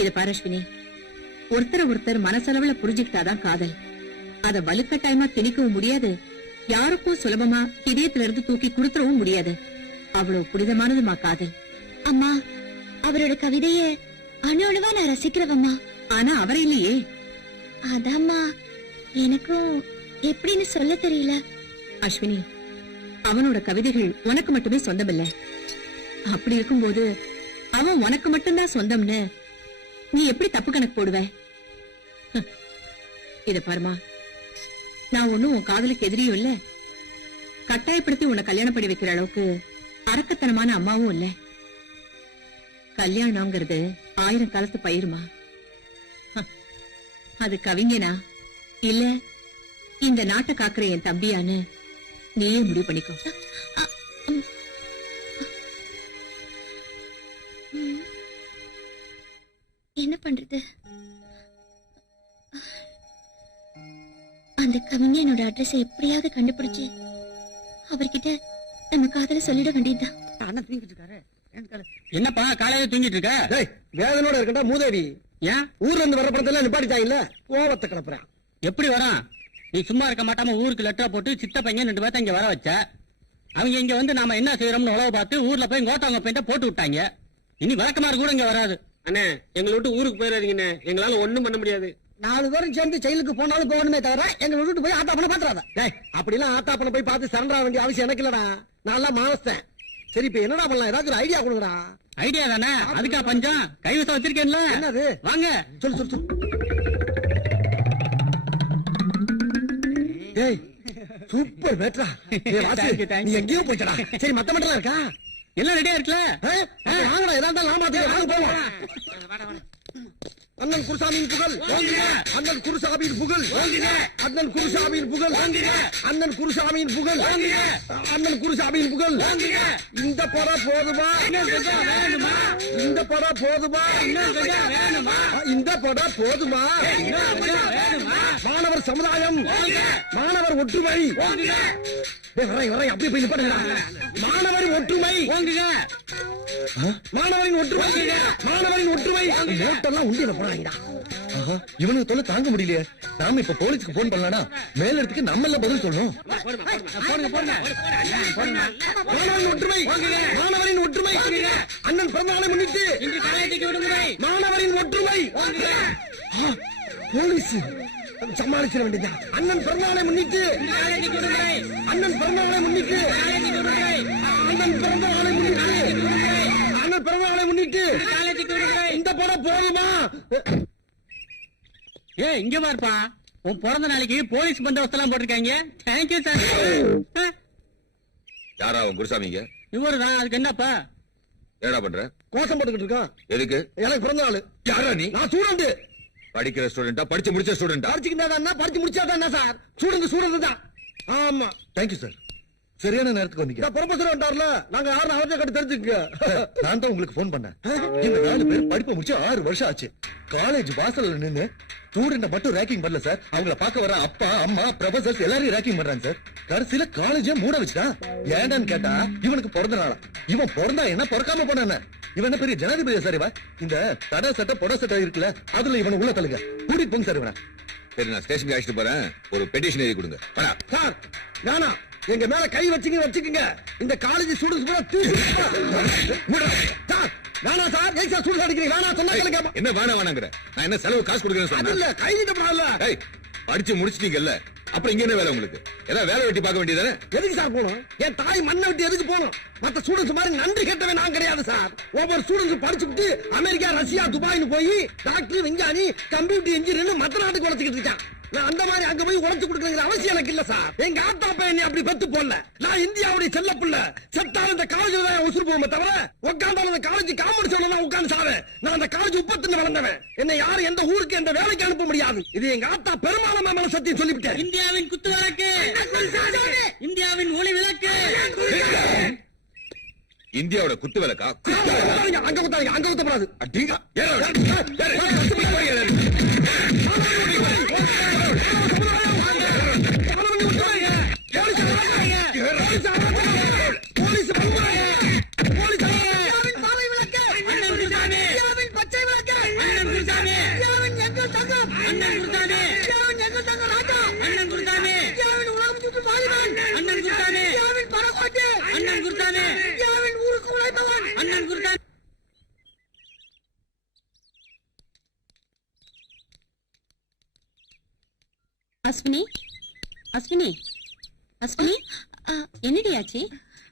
இது பாரு அஸ்வினி, ஒருத்தர் மனசளவுல புரிஞ்சுக்கிட்டாதான் காதல். அத வலுக்கட்டாயமா திணிக்கவும் முடியாது, யாருக்கும் சுலபமா இதயத்துல இருந்து தூக்கி கொடுத்துடவும் முடியாது. அவ்வளவு புனிதமானதுமா காதல். அம்மா, அவரோட கவிதைய அணுவா நான் ரசிக்கிறவம்மா. ஆனா அவரை இல்லையே. அதாம்மா எனக்கும் எப்படின்னு சொல்ல தெரியல. அஸ்வினி, அவனோட கவிதைகள் உனக்கு மட்டுமே சொந்தமில்ல. அப்படி இருக்கும்போது அவன் உனக்கு மட்டும்தான் சொந்தம்னு நீ எப்படி தப்பு கணக்கு போடுவ? இத பாருமா, நான் ஒண்ணும் உன் காதலுக்கு எதிரியும் இல்ல, கட்டாயப்படுத்தி உன்னை கல்யாணம் பண்ணி வைக்கிற அளவுக்கு அரக்கத்தனமான அம்மாவும் இல்ல. கல்யாணம்ங்கிறது 1000 காலத்து பயிருமா. அது கவிஞனா இல்ல இந்த நாட்டை காக்குற என் தம்பியான்னு நீயே முடிவு பண்ணிக்கோ. என்ன பண்றது? அந்த கவிஞனோட அட்ரஸ் எப்படியாவது கண்டுபிடிச்சு அவர்கிட்ட நம்ம காதல சொல்லிட வேண்டியதுதான். என்னப்பா காலையில தூங்கிட்டு இருக்க? வேதனோட இருக்கட்டா மூதேவி. ஏன் ஊர்ல இருந்து வர படத்தெல்லாம் நிப்பாட்டிட்டாங்கல்ல, கோவத்தை கிளப்புறேன். எப்படி வரான்? நீ சும்மா இருக்க மாட்டாம ஊருக்கு லெட்டர் போட்டு சித்த பையன் 2 பேர்த்த இங்க வர வச்ச. அவங்க இங்க வந்து நாம என்ன செய்யறோம்னு உழவு பார்த்து ஊர்ல போய் கோட்டாங்க பெயிண்ட போட்டு விட்டாங்க. இனி விளக்கமாறு கூட இங்க வராது. அண்ணே எங்களை விட்டு ஊருக்கு போயிடாதீங்கண்ணே, எங்களால ஒண்ணும் பண்ண முடியாது. 4 பேரும் சேர்ந்து ஜெயிலுக்கு போனாலும் போகணுமே தவிர எங்களை விட்டு போய் ஆத்தாப்பன பாத்துறாத. அப்படிலாம் ஆத்தாப்பன போய் பார்த்து சரண்டா வேண்டிய அவசியம் எனக்கு இல்லடா. நான் மானஸ்தேன். சரி இப்ப என்னடா பண்ணலாம், ஏதாவது ஒரு ஐடியா கொடுங்கடா. ஐடியா தானே, அதுக்கா பஞ்சம். கைவசம் வச்சிருக்கேன்ல. என்னது? வாங்க சொல்லு சொல்லு சொல்லு. டேய் சூப்பர் பேட்ரா. நீ எங்கேயோ போயிட்டடா. சரி மத்த மட்டும் இருக்கா? எல்லாம் ரெடியா இருக்குல்ல? வாங்கடா, ஏதாவது லாமாத்துக்கு வாங்க போவோம். அண்ணன் குருசாமியின் புகழ், அண்ணன் குருசாமியின் புகழ், அண்ணன் குருசாமியின் புகழ், அண்ணன் குருசாமியின் புகழ், அண்ணன் குருசாமியின் புகழ். இந்த படம் போதுமா? இந்த படம் போதுமா? இந்த படம் போதுமா? மாணவர் சமுதாயம், மாணவர் ஒற்றுமை. வரை அப்படியே போய் நிப்பாட்டுங்கடா. மாணவரின் ஒற்றுமை, மாணவரின் ஒற்றுமை, மாணவரின் ஒற்றுமை. நோட்டெல்லாம் உண்டியில போறாங்கடா. இவனுக்கு தொல்லை தாங்க முடியலையே. நாம இப்ப போலீஸ்க்கு போன் பண்ணலாம்னா மேல இடத்துக்கு நம்ம எல்லாம் பதில் சொல்லணும். மாணவரின் ஒற்றுமை, மாணவரின் ஒற்றுமை. அண்ணன் பிறந்தநாளை முன்னிட்டு மாணவரின் ஒற்றுமை. போலீஸ் சமாளிச்சிட வேண்டியதா. அண்ணன் பிறந்தநாளை முன்னிட்டு, அண்ணன் பிறந்தநாளை முன்னிட்டு, அண்ணன் பிறந்தநாளை முன்னிட்டு, அண்ணன் பிறந்தநாளை முன்னிட்டு இந்த படம் போதுமா? ஏ இங்க பாருப்பா, உன் பிறந்த நாளைக்கு போலீஸ் பந்தோபஸ்து எல்லாம் போட்டிருக்காங்க. Thank you sir. யாரா உன் குருசாமிங்க? இவருதான். அதுக்கு என்னப்பா? என்னடா பண்ற? கோஷம் போட்டுக்கிட்டு இருக்கான். எதுக்கு? எனக்கு பிறந்த நாள். யாரா நீ? நான் ஸ்டூடெண்ட். படிக்கிற ஸ்டூடெண்டா? படிச்சு முடிச்ச ஸ்டூடெண்டா? படிச்சுக்கிட்டா படிச்சு முடிச்சாதான் என்ன சார்? ஸ்டூடெண்ட் தான். ஆமா. Thank you sir. சரியான நேரத்துக்கு வந்தீங்க. ப்ரொஃபசர் வந்தார்ல, நாங்க யாரும் அவர்கிட்ட கட்டு தெரிஞ்சுக்க. நான் தான் உங்களுக்கு போன் பண்ணேன். இந்த 4 பேர் படிப்பு முடிச்சு 6 வருஷம் ஆச்சு. காலேஜ் வாசல்ல நின்னு ஸ்டூடெண்ட மட்டும் ரேக்கிங் பண்ணல சார். அவங்கள பார்க்க வர அப்பா அம்மா ப்ரொஃபசர்ஸ் எல்லாரையும் ரேக்கிங் பண்றாங்க சார். கடைசியில காலேஜே மூட வச்சுட்டான். ஏண்டான்னு கேட்டா இவனுக்கு பிறந்த நாளா. இவன் பிறந்தா என்ன, பிறக்காம போனானே. இவன் என்ன பெரிய ஜனாதிபதி சார்? இவன் இந்த தடை சட்டை பொட சட்டை இருக்குல்ல, அதுல இவனை உள்ள தள்ளுங்க. கூட்டிட்டு போங்க சார் இவனை. சரி நான் ஸ்டேஷனுக்கு அழைச்சிட்டு போறேன். ஒரு பெட்டிஷன் எழுதி கொடுங்க. சார் வேணா, எங்க மேல கை வச்சுக்கீங்க. இந்த காலேஜ் ஸ்டூடெண்ட்ஸ் கூட சார் வேணா சார். ஏன் சார் ஸ்டூடெண்ட் அடிக்கிறீங்க? வேணா சொன்னா கேட்க. என்ன வேணாங்கிற? நான் என்ன செலவு காசு கொடுக்கறேன்னு அது இல்ல, சொன்னேன். கை விடப்படாதுல்ல. படிச்சு முடிச்சிட்டீங்கல்ல, அப்புறம் இங்க என்ன வேலை உங்களுக்கு? ஏதாவது வேலை வெட்டி பார்க்க வேண்டியதானே? எதுக்கு சார் போகணும்? என் தாய் மண்ணை விட்டு எதுக்கு போகணும்? மத்த ஸ்டூடெண்ட்ஸ் மாதிரி நன்றி கேட்டவன் நான் கிடையாது சார். ஒவ்வொரு ஸ்டூடெண்ட்ஸ் படிச்சுட்டு அமெரிக்கா, ரஷ்யா, துபாய்னு போய் டாக்டர், விஞ்ஞானி, கம்ப்யூட்டர் இன்ஜினியர் மத்த நாட்டுக்கு உழைச்சிக்கிட்டு இருக்கான். நான் அந்த மாதிரி அங்க போய் உழைச்சு கொடுக்கணுங்கிற அவசியம் எனக்கு இல்ல சார். எங்க ஆத்தா பையன் அப்படி பெத்து போடல. நான் இந்தியாவுடைய செல்ல பிள்ளை. செத்தாலும் இந்த காலேஜ்ல தான் உசுறு போவோமே தவிர உட்காந்தாலும் இந்த காலேஜ் காமெடி சொல்லலாம் உட்காந்து சாவேன். நான் அந்த காலேஜ் உப்பத்துன்னு வளர்ந்தவன். என்ன யாரும் எந்த ஊருக்கு எந்த வேலைக்கு அனுப்ப முடியாது. இது எங்க ஆத்தா பெருமாளமா மேல சத்தியம் சொல்லிவிட்டேன். இந்தியாவின் குத்து விளக்கு, இந்தியாவின் ஒளி விளக்கு. இந்தியாவோட குத்து விளக்கா? அங்க குத்தாங்க, அங்க குத்தப்படாது. அஸ்வினி, அஸ்வினி, அஸ்வினி, என்னடி ஆச்சு?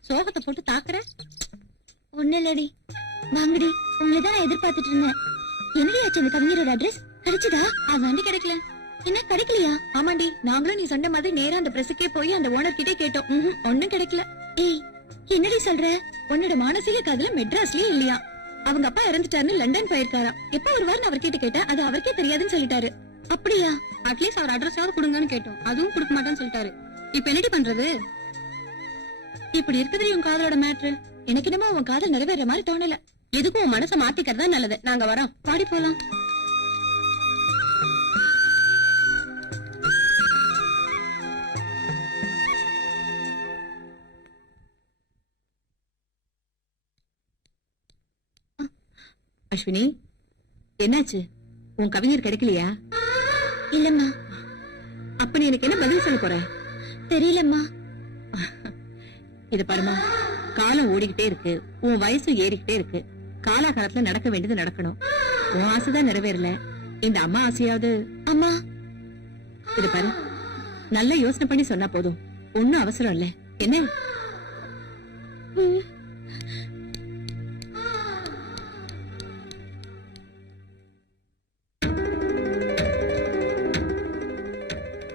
சோகத்தை போட்டு தாக்குற? ஒண்ணு இல்லடி. வாங்கடி, உங்களை தான் நான் எதிர்பார்த்துட்டு இருந்தேன். என்னடி ஆச்சு? அந்த கவிஞரோட அட்ரஸ் கிடைச்சதா? அதாண்டி கிடைக்கல. என்ன கிடைக்கலையா? ஆமாண்டி, நாங்களும் நீ சொன்ன மாதிரி நேரா அந்த பிரஸுக்கே போய் அந்த ஓனர் கிட்டே கேட்டோம். ஒண்ணும் கிடைக்கல. ஏய் என்னடி சொல்ற? உன்னோட மானசீக காதல மெட்ராஸ்லயே இல்லையா? அவங்க அப்பா இறந்துட்டாருன்னு லண்டன் போயிருக்காராம். எப்ப வருவாருன்னு அவர்கிட்ட கேட்டேன். அது அவருக்கே தெரியாதுன்னு சொல்லிட்டாரு. அப்படியா? அட்லீஸ்ட் அவர் அட்ரஸ் யாரும் கொடுங்கன்னு கேட்டோம். அதுவும் கொடுக்க மாட்டேன்னு சொல்லிட்டாரு. இப்ப என்னடி பண்றது? இப்படி இருக்குதுடி உன் காதலோட மேட்ரு. எனக்கு என்னமோ உன் காதல் நிறைவேற மாதிரி தோணல. எதுக்கும் உன் மனசை மாத்திக்கிறதா நல்லது. நாங்க வரோம், பாடி போலாம். அஸ்வினி, என்னாச்சு? உன் கவிஞர் கிடைக்கலையா? இல்லம்மா. அப்ப நீ எனக்கு என்ன பதில் சொல்ல போற? தெரியலம்மா. இது பாருமா, காலம் ஓடிக்கிட்டே இருக்கு, உன் வயசு ஏறிக்கிட்டே இருக்கு. காலாகாலத்துல நடக்க வேண்டியது நடக்கணும். உன் ஆசைதான் நிறைவேறல, இந்த அம்மா ஆசையாவது. அம்மா, இது பாரு, நல்ல யோசனை பண்ணி சொன்னா போதும், ஒண்ணும் அவசரம் இல்ல. என்ன?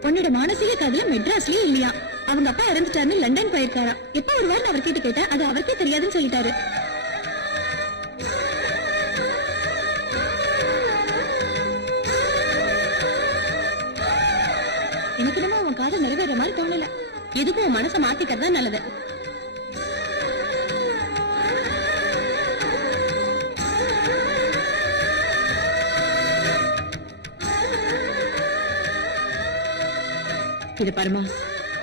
உன்னோட மானசீக காதல மெட்ராஸ்லயே இல்லையா? அவங்க அப்பா இறந்துட்டாருன்னு லண்டன் போயிருக்காரா. எப்ப வருவாருன்னு அவர்கிட்ட கேட்டா அது அவருக்கே தெரியாதுன்னு சொல்லிட்டாரு. எனக்கு என்னமோ உன் காதல் நிறைவேற மாதிரி தோணல. எதுக்கும் உன் மனசை மாத்திக்கிறது தான் நல்லது. இது பாருமா,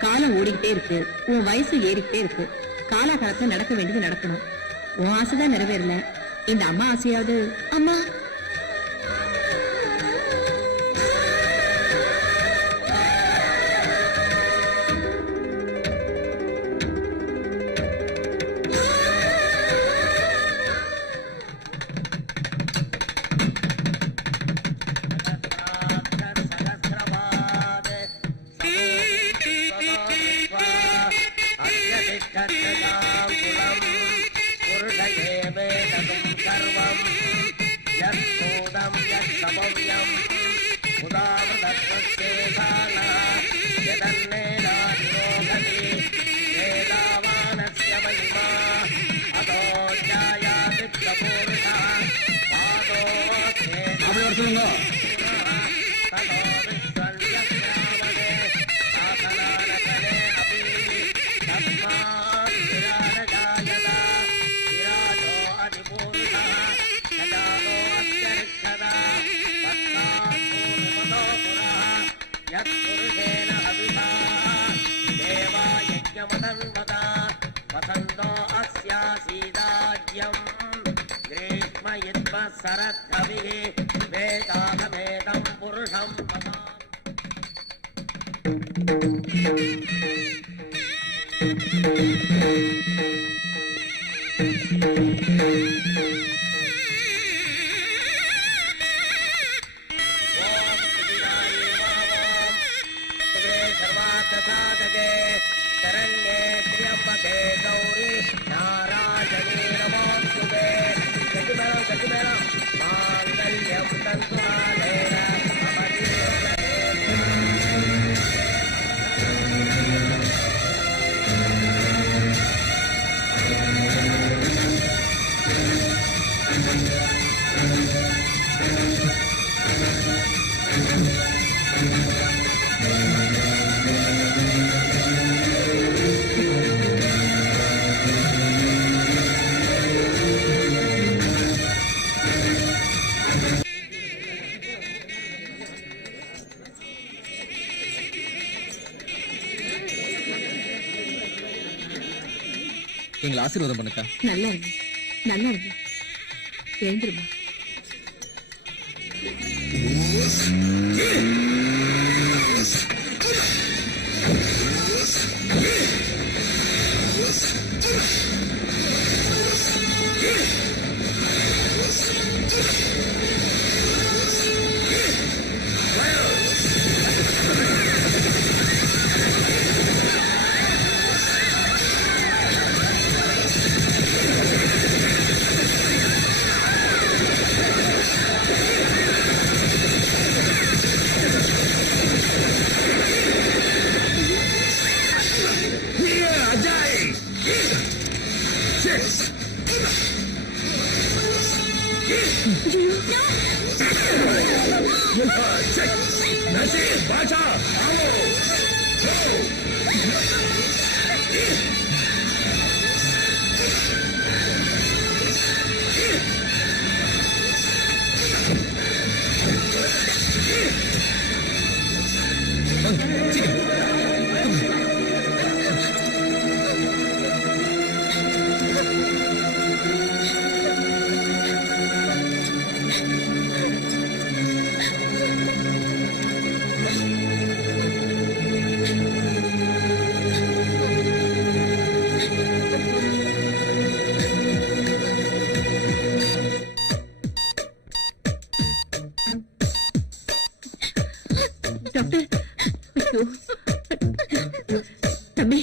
காலம் ஓடிக்கிட்டே இருக்கு, உன் வயசு ஏறிக்கிட்டே இருக்கு. காலாகாலத்துல நடக்க வேண்டியது நடக்கணும். உன் ஆசைதான் நிறைவேறல, இந்த அம்மா ஆசையாவது. அம்மா, அப்படி வர சொல்லுங்க. எங்களை ஆசீர்வாதம் பண்ணுக்கா. நல்லா இருக்கு, நல்லா இருக்கு. எழுந்துருமா. டாக்டர் ஐயோ. தம்பி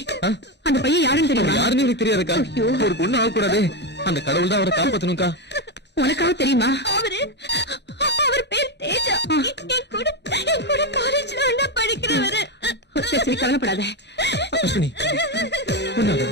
அந்த பையன் யாருன்னு தெரியுமா? யாருன்னு எனக்கு தெரியாதுக்கா. ஒரு பொண்ணு ஆகக்கூடாது. அந்த கடவுள் தான் அவரை காப்பாத்தணும்க்கா. உனக்காக தெரியுமா? அவர் பேர் தேஜா. என் கூட காலேஜ்ல ஒண்ணா படிக்கிறவரு. சரி சரி கவலைப்படாத. அஸ்வினி ஒண்ணாக.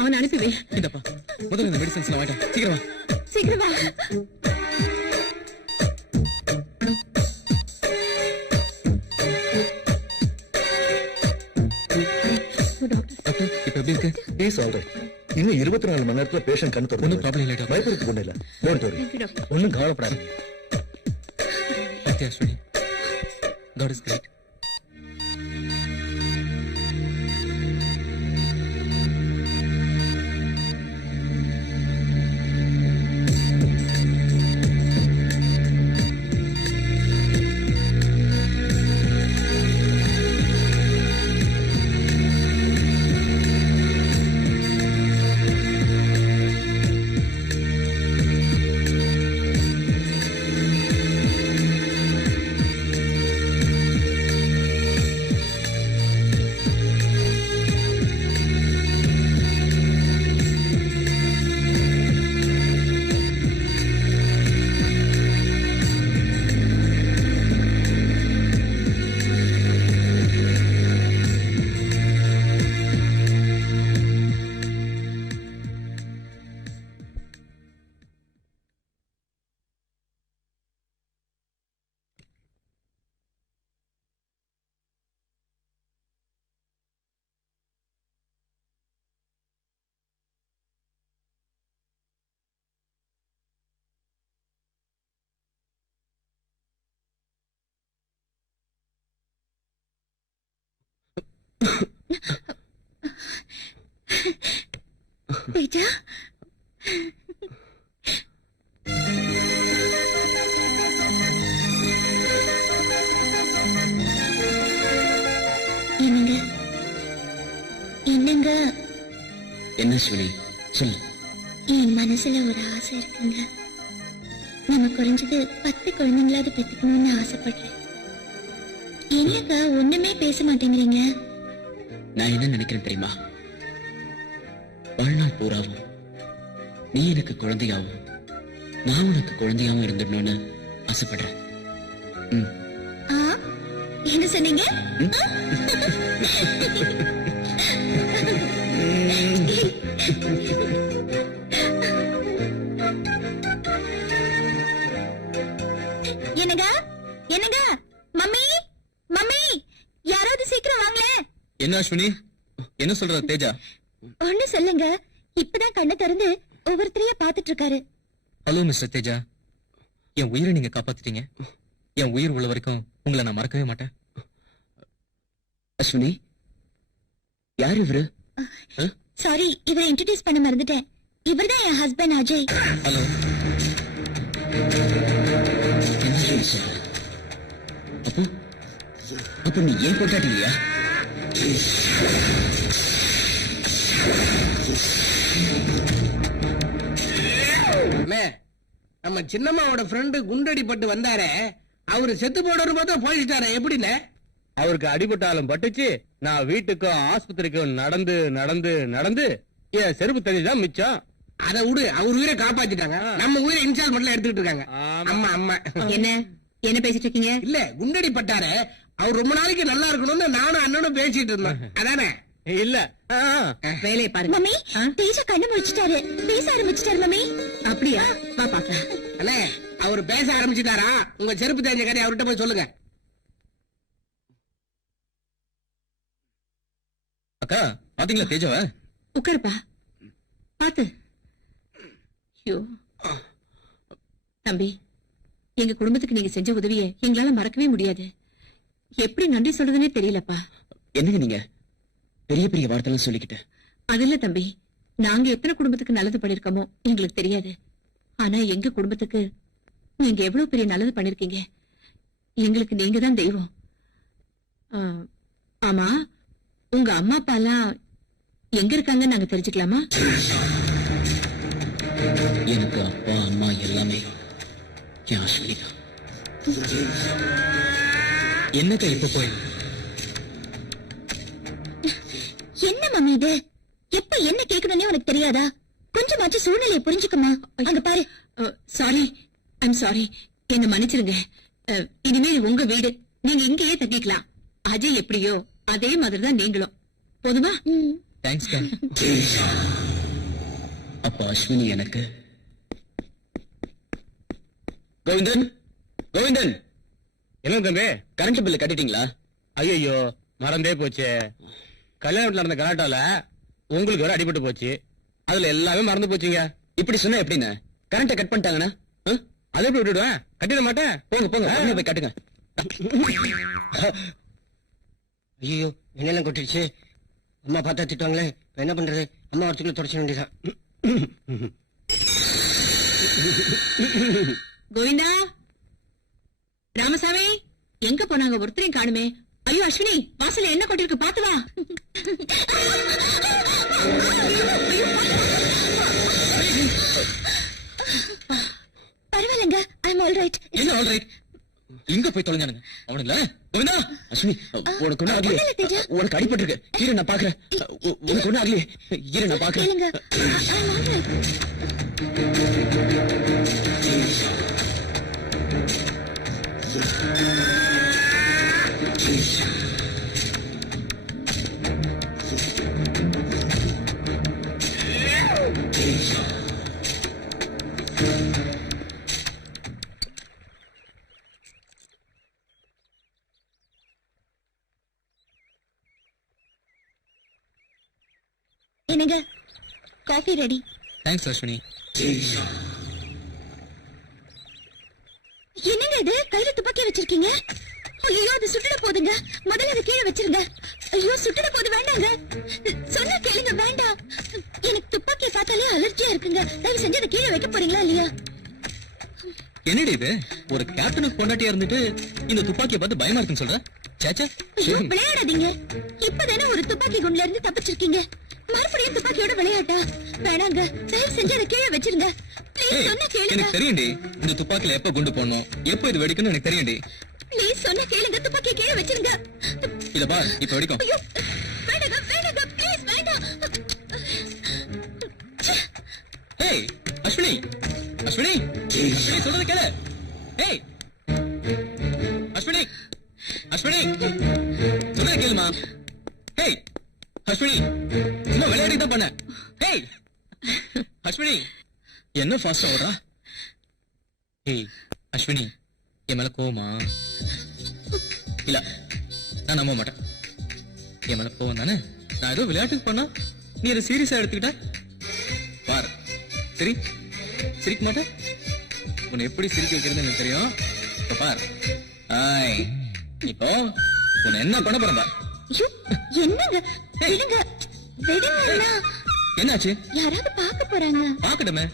அவன் அனுப்பி வை. இந்தப்பா முதல்ல இந்த மெடிசன்ஸ் வாங்கிட்டேன். சீக்கிரம் வா. சீக்கிரம் வா. டாக்டர் இப்ப எப்படி இருக்கு? Is alright. இன்னும் 24 மணி நேரத்துல பேஷண்ட் கண்ணு திறந்து ஒன்றும் ப்ராப்ளம் இல்லை டாக்டர். பயப்படுறதுக்கு ஒண்ணு இல்ல. Don't worry. ஒண்ணும் கவலைப்படாதீங்க. Sathya Ashwini, God is great. Teja என்னங்க என்னங்க? என்ன அஸ்வினி சொல்லு. என் மனசுல ஒரு ஆசை இருக்குங்க. நம்ம குறைஞ்சது 10 குழந்தைங்களாவது பெத்துக்கணும்னு ஆசைப்படுறேன். என்னங்க ஒண்ணுமே பேச மாட்டேங்கிறீங்க? நான் என்ன நினைக்கிறேன் தெரியுமா? வாழ்நாள் பூராவும் நீ எனக்கு குழந்தையாவும் நான் உனக்கு குழந்தையாவும் இருந்துடணும்னு ஆசைப்படுறேன். என்ன சொன்னீங்க? என்னங்க என்னங்க? மம்மி மம்மி யாராவது சீக்கிரம் வாங்களே. என்ன அஸ்வினி என்ன சொல்ற தேஜா? ஒண்ணு சொல்லுங்க. இப்பதான் கண்ணை திறந்து ஒவ்வொருத்தரையா பாத்துட்டு இருக்காரு. ஹலோ மிஸ்டர் தேஜா, என் உயிரை நீங்க காப்பாத்திட்டீங்க. என் உயிர் உள்ள வரைக்கும் உங்களை நான் மறக்கவே மாட்டேன். அஸ்வினி யார் இவரு? சாரி, இவரை இன்ட்ரோடியூஸ் பண்ண மறந்துட்டேன். இவர்தான் என் ஹஸ்பண்ட் அஜய். ஹலோ. அப்போ அப்போ நீ ஏன் கொண்டாட்டி இல்லையா? நம்ம சின்னம்மாவோட ஃப்ரெண்டு குண்டடிப்பட்டு வந்தாரே, அவரு செத்து போடுற பார்த்தா போயிட்டாரே, எப்படின்னு? அவருக்கு அடிபட்டாலும் பட்டுச்சு. நான் வீட்டுக்கும் ஆஸ்பத்திரிக்கும் நடந்து நடந்து நடந்து என் செருப்பு தண்ணிதான் மிச்சம். அதை விடு, அவர் உயிரை காப்பாத்திட்டாங்க. நம்ம உயிரை இன்ஸ்டால்மெண்ட்ல எடுத்துக்கிட்டு இருக்காங்க. அம்மா அம்மா என்ன பேசிட்டு இருக்கீங்க? இல்ல, குண்டடி பட்டாரு. அவர் ரொம்ப நாளைக்கு நல்லா இருக்கணும்னு நானும் அண்ணனும் பேசிட்டு இருந்தோம். அதானே? இல்ல வேலையை பாருங்க. மம்மி தேஜா கண்ணு முடிச்சிட்டாரு, பேச ஆரம்பிச்சிட்டாரு. மம்மி அப்படியா? வா பாக்கலாம். அண்ணே, அவர் பேச ஆரம்பிச்சுட்டாரா? உங்க செருப்பு தெரிஞ்ச கதை அவர்கிட்ட போய் சொல்லுங்க. அக்கா பாத்தீங்களா தேஜாவ? உட்காருப்பா பாத்து. ஐயோ தம்பி, எங்க குடும்பத்துக்கு நீங்க செஞ்ச உதவியை எங்களால மறக்கவே முடியாது. எப்படி நன்றி சொல்றதுன்னே தெரியலப்பா. என்னங்க நீங்க பெரிய பெரிய வார்த்தைலாம் சொல்லிக்கிட்டு? அது இல்ல தம்பி, நாங்க எத்தனை குடும்பத்துக்கு நல்லது பண்ணிருக்கோமோ எங்களுக்கு தெரியாது. ஆனா எங்க குடும்பத்துக்கு நீங்க எவ்வளவு பெரிய நல்லது பண்ணிருக்கீங்க. எங்களுக்கு நீங்க தான் தெய்வம். ஆமா, உங்க அம்மா அப்பா எல்லாம் எங்க இருக்காங்கன்னு நாங்க தெரிஞ்சுக்கலாமா? எனக்கு அப்பா அம்மா எல்லாமே என் அஸ்வினி தான். என்னக்கா இப்ப போய் என்ன மம்மி இது? எப்ப என்ன கேட்கணும்னே உனக்கு தெரியாதா? கொஞ்சமாச்சு சூழ்நிலையை புரிஞ்சுக்கமா. அங்க பாரு. சாரி, ஐம் சாரி, என்ன மன்னிச்சிருங்க. இனிமே இது உங்க வீடு, நீங்க இங்கேயே தங்கிக்கலாம். அஜய் எப்படியோ அதே மாதிரிதான் நீங்களும். போதுமா? தேங்க்ஸ்க்கா. அப்ப அஸ்வினி எனக்கு கோவிந்தன், கோவிந்தன், என்ன தம்பி? கரண்ட் பில்லு கட்டிட்டீங்களா? ஐயோ மறந்தே போச்சு. கல்யாணத்துல நடந்த கலாட்டால உங்களுக்கு வேற அடிபட்டு போச்சு. அதுல எல்லாமே மறந்து போச்சுங்க. இப்படி சொன்னா எப்படின்னு? கரண்ட கட் பண்ணிட்டாங்கன்னா அதை எப்படி விட்டுடுவேன்? கட்டிட மாட்டேன். போங்க போங்க, உடனே போய் கட்டுங்க. ஐயோ என்னெல்லாம் கொட்டிடுச்சு. அம்மா பார்த்தா திட்டுவாங்களே. இப்ப என்ன பண்றது? அம்மா வரத்துக்குள்ள தொடச்ச வேண்டியதான். கோவிந்தா, ராமசாமி, எங்க போனாங்க? ஒருத்தரையும் காணுமே. ஐயோ அஸ்வினி, வாசல்ல என்ன கொட்டிருக்கு பாத்து வா. பரவாயில்லைங்க, ஐ அம் ஆல் ரைட். என்ன ஆல் ரைட்? எங்க போய் தொலைஞ்சானுங்க அவனுங்களா? கோவிந்தா, அஸ்வினி, உனக்கு ஒண்ணு ஆகலையே? உனக்கு அடிபட்டு இருக்கு. இரு நான் பாக்குறேன். உனக்கு ஒண்ணு ஆகலையே? இரு நான் பாக்குறேன். கேளுங்க, ஐ அம் ஆல் ரைட். என்னங்க, காஃபி ரெடி. தேங்க்ஸ் அஸ்வினி. என்னங்க இது? கையில துப்பாக்கி வச்சிருக்கீங்க? ஐயோ, அது சுட்டுட போதுங்க. முதல்ல அதை கீழே வச்சிருங்க. ஐயோ, சுட்டுட போது வேண்டாங்க. சொன்னா கேளுங்க, வேண்டாம். எனக்கு துப்பாக்கியை பார்த்தாலே அலர்ஜியா இருக்குங்க. தயவு செஞ்சு அதை கீழே வைக்க போறீங்களா இல்லையா? என்னடி இது? ஒரு கேப்டனுக்கு பொண்டாட்டியா இருந்துட்டு இந்த துப்பாக்கியை பார்த்து பயமா இருக்குன்னு சொல்ற? சேச்சா, ஐயோ, விளையாடாதீங்க. இப்பதானே ஒரு துப்பாக்கி குண்டுல இருந்து தப்பிச்சிருக்கீங்க. மறுபடியும் துப்பாக்கியோட விளையாட்டா? வேணாங்க, தயவு செஞ்சு அதை கீழே வச்சிருங்க. ப்ளீஸ், சொன்னா கேளுங்க. எனக்கு தெரியும்டி இந்த துப்பாக்கில எப்ப குண்டு போடணும், எப்ப இது வெடிக்கணும் எனக்கு தெரியும்டி. ப்ளீஸ், சொன்னா கேளுங்க. துப்பாக்கி கீழே வச்சிருங்க. இத பார், இப்ப வெடிக்கும். ஐயோ, வேண்டாங்க, வேண்டாங்க, ப்ளீஸ், வேண்டாம். ஏய் அஸ்வினி, அஸ்வினி, அஸ்வினி சொல்றது கேளு. ஏய் அஸ்வினி, அஸ்வினி சொல்றது கேளுமா. ஏய் அஸ்வினி, சும்மா விளையாடி தான் பண்ண. ஏய் அஸ்வினி, என்ன ஃபாஸ்டா ஓடுறா? ஏய் அஸ்வினி, என் மேல கோவமா? இல்ல, நான் நம்ப மாட்டேன். என் மேல கோவம் தானே? நான் ஏதோ விளையாட்டுக்கு பண்ணா நீ அதை சீரியஸா எடுத்துக்கிட்ட. பார், சரி சிரிக்க மாட்டேன். உன்னை எப்படி சிரிக்க வைக்கிறது எனக்கு தெரியும். இப்ப பார். ஆய், இப்போ உன்னை என்ன பண்ண போறேன் பார். ஐயோ, என்னங்க? விடுங்க, விடுங்க. என்னாச்சு? யாராவது பார்க்க போறாங்க. பாக்கட்டுமே,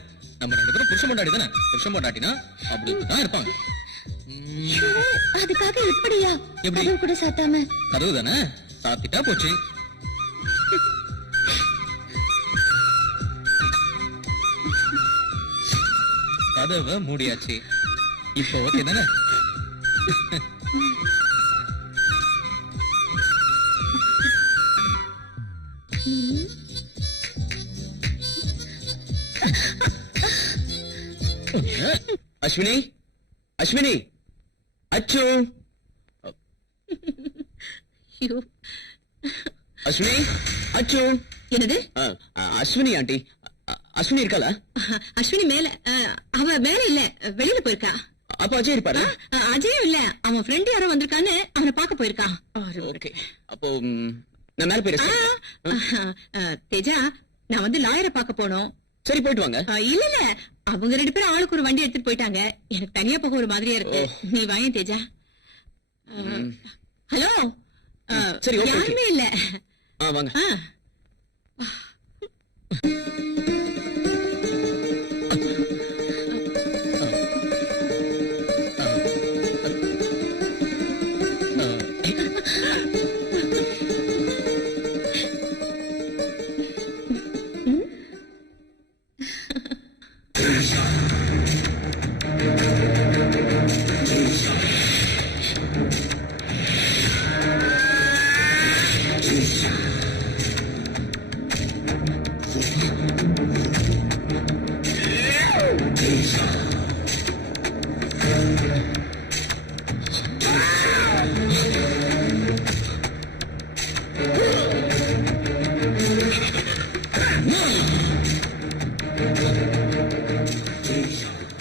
நம்ம ரெண்டு பேரும் புருஷன் பொண்டாட்டி தானே. புருஷன் பொண்டாட்டினா அப்படி தான் இருப்பாங்க. ஐயோ, அதுக்காக இப்படியா? எப்படி? கதவு கூட சாத்தாம. கதவு தானே, சாத்திட்டா போச்சு. கதவை மூடியாச்சு. இப்போ ஓகே தானே? அஸ்வினி, அஸ்வினி, அச்சு, ஐயோ, அஸ்வினி, அச்சு. என்னது? அஸ்வினி ஆண்டி, அஸ்வினி இருக்காளா? அஸ்வினி மேல, அவ மேல இல்ல, வெளியில போயிருக்கா. அப்ப அஜய் இருப்பாரு? அஜயும் இல்ல, அவன் ஃப்ரெண்ட் யாரோ வந்திருக்கான்னு அவனை பார்க்க போயிருக்கான். ஓகே, அப்போ நான் மேல போய் rest தேஜா நான் வந்து லாயரை பார்க்க போனோம். சரி போயிட்டு வாங்க. இல்ல இல்ல அவங்க 2 பேரும் ஆளுக்கு ஒரு வண்டி எடுத்துட்டு போயிட்டாங்க. எனக்கு தனியா போக ஒரு மாதிரியா இருக்கு. நீ வாயேன் தேஜா. ஹலோ. சரி ஓகே. யாருமே இல்ல. வாங்க.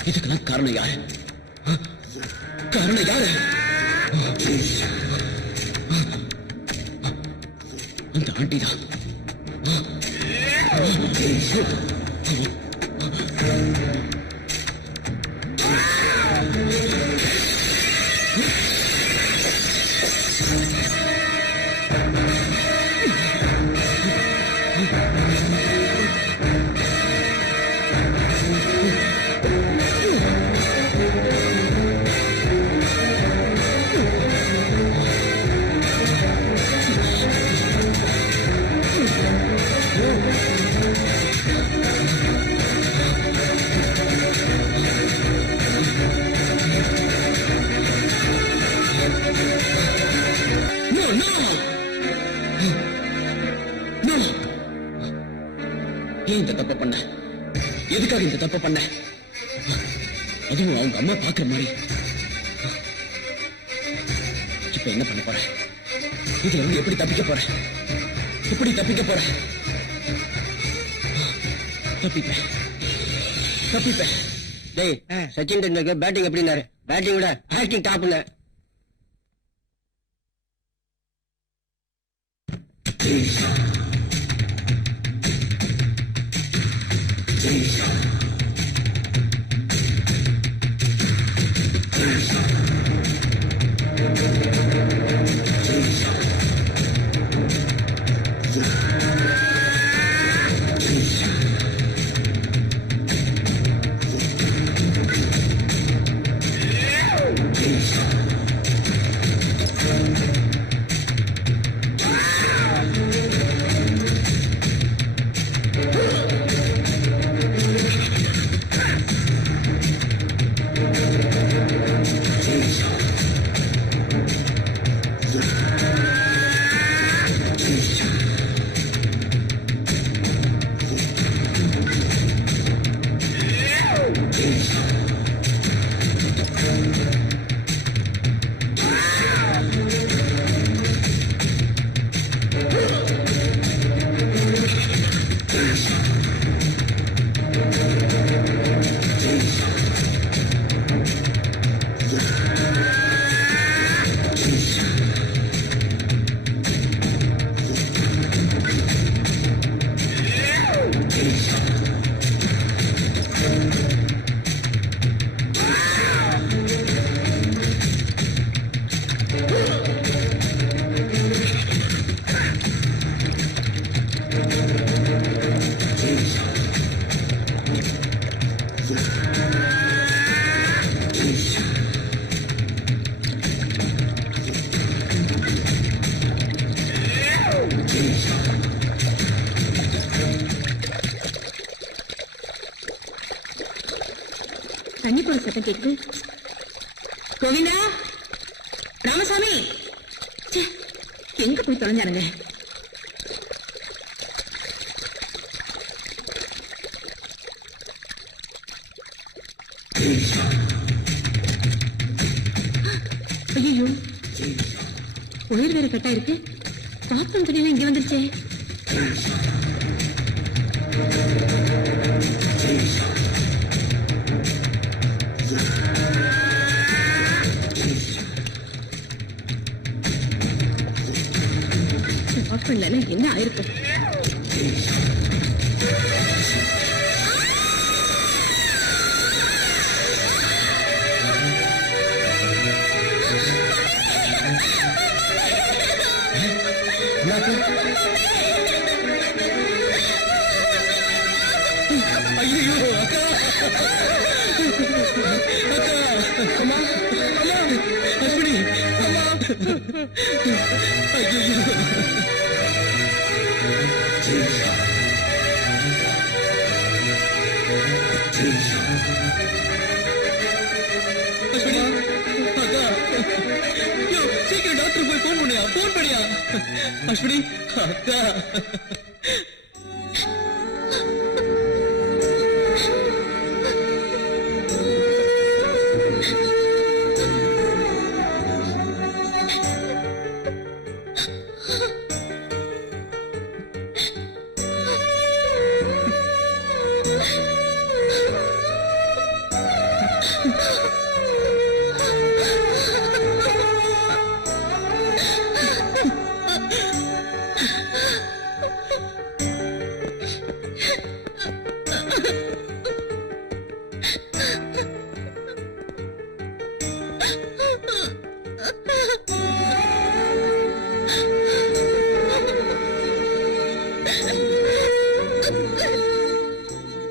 இதுக்கெல்லாம் காரணம் யாரு? காரணம் யாரு? அந்த ஆண்டி தான். ஏன் இந்த தப்ப பண்ண? எதுக்காக இந்த தப்ப பண்ண? அதுவும் அவங்க அம்மா பாக்குற மாதிரி. இப்ப என்ன பண்ண போற? இதுல இருந்து எப்படி தப்பிக்க போற? எப்படி தப்பிக்க போற? தப்பிப்பேன். டேய் சச்சின் டெண்டுல்கர் பேட்டிங் எப்படின்னாரு? பேட்டிங் விட ஆக்டிங் டாப்ல. தண்ணி போட சத்தம் கேக்குது. கோவிந்தா, ராமசாமி, எங்க போய் தொலைஞ்சானுங்க? ஐயோ, ஒயர் வேற கட்டா இருக்கு. பாத்ரூம் துணியெல்லாம் இங்க வந்துருச்சே. ஆஃப் பண்ணல. இருந்தாலும் என்ன ஆயிருக்கும்? ஐயோ அக்கா அம்மா அம்மா அஸ்வினி ஐயோ அஸ்வினி அக்கா யோ சீக்கிரம் டாக்டர் போய் ஃபோன் பண்ணியா அஸ்வினி அக்கா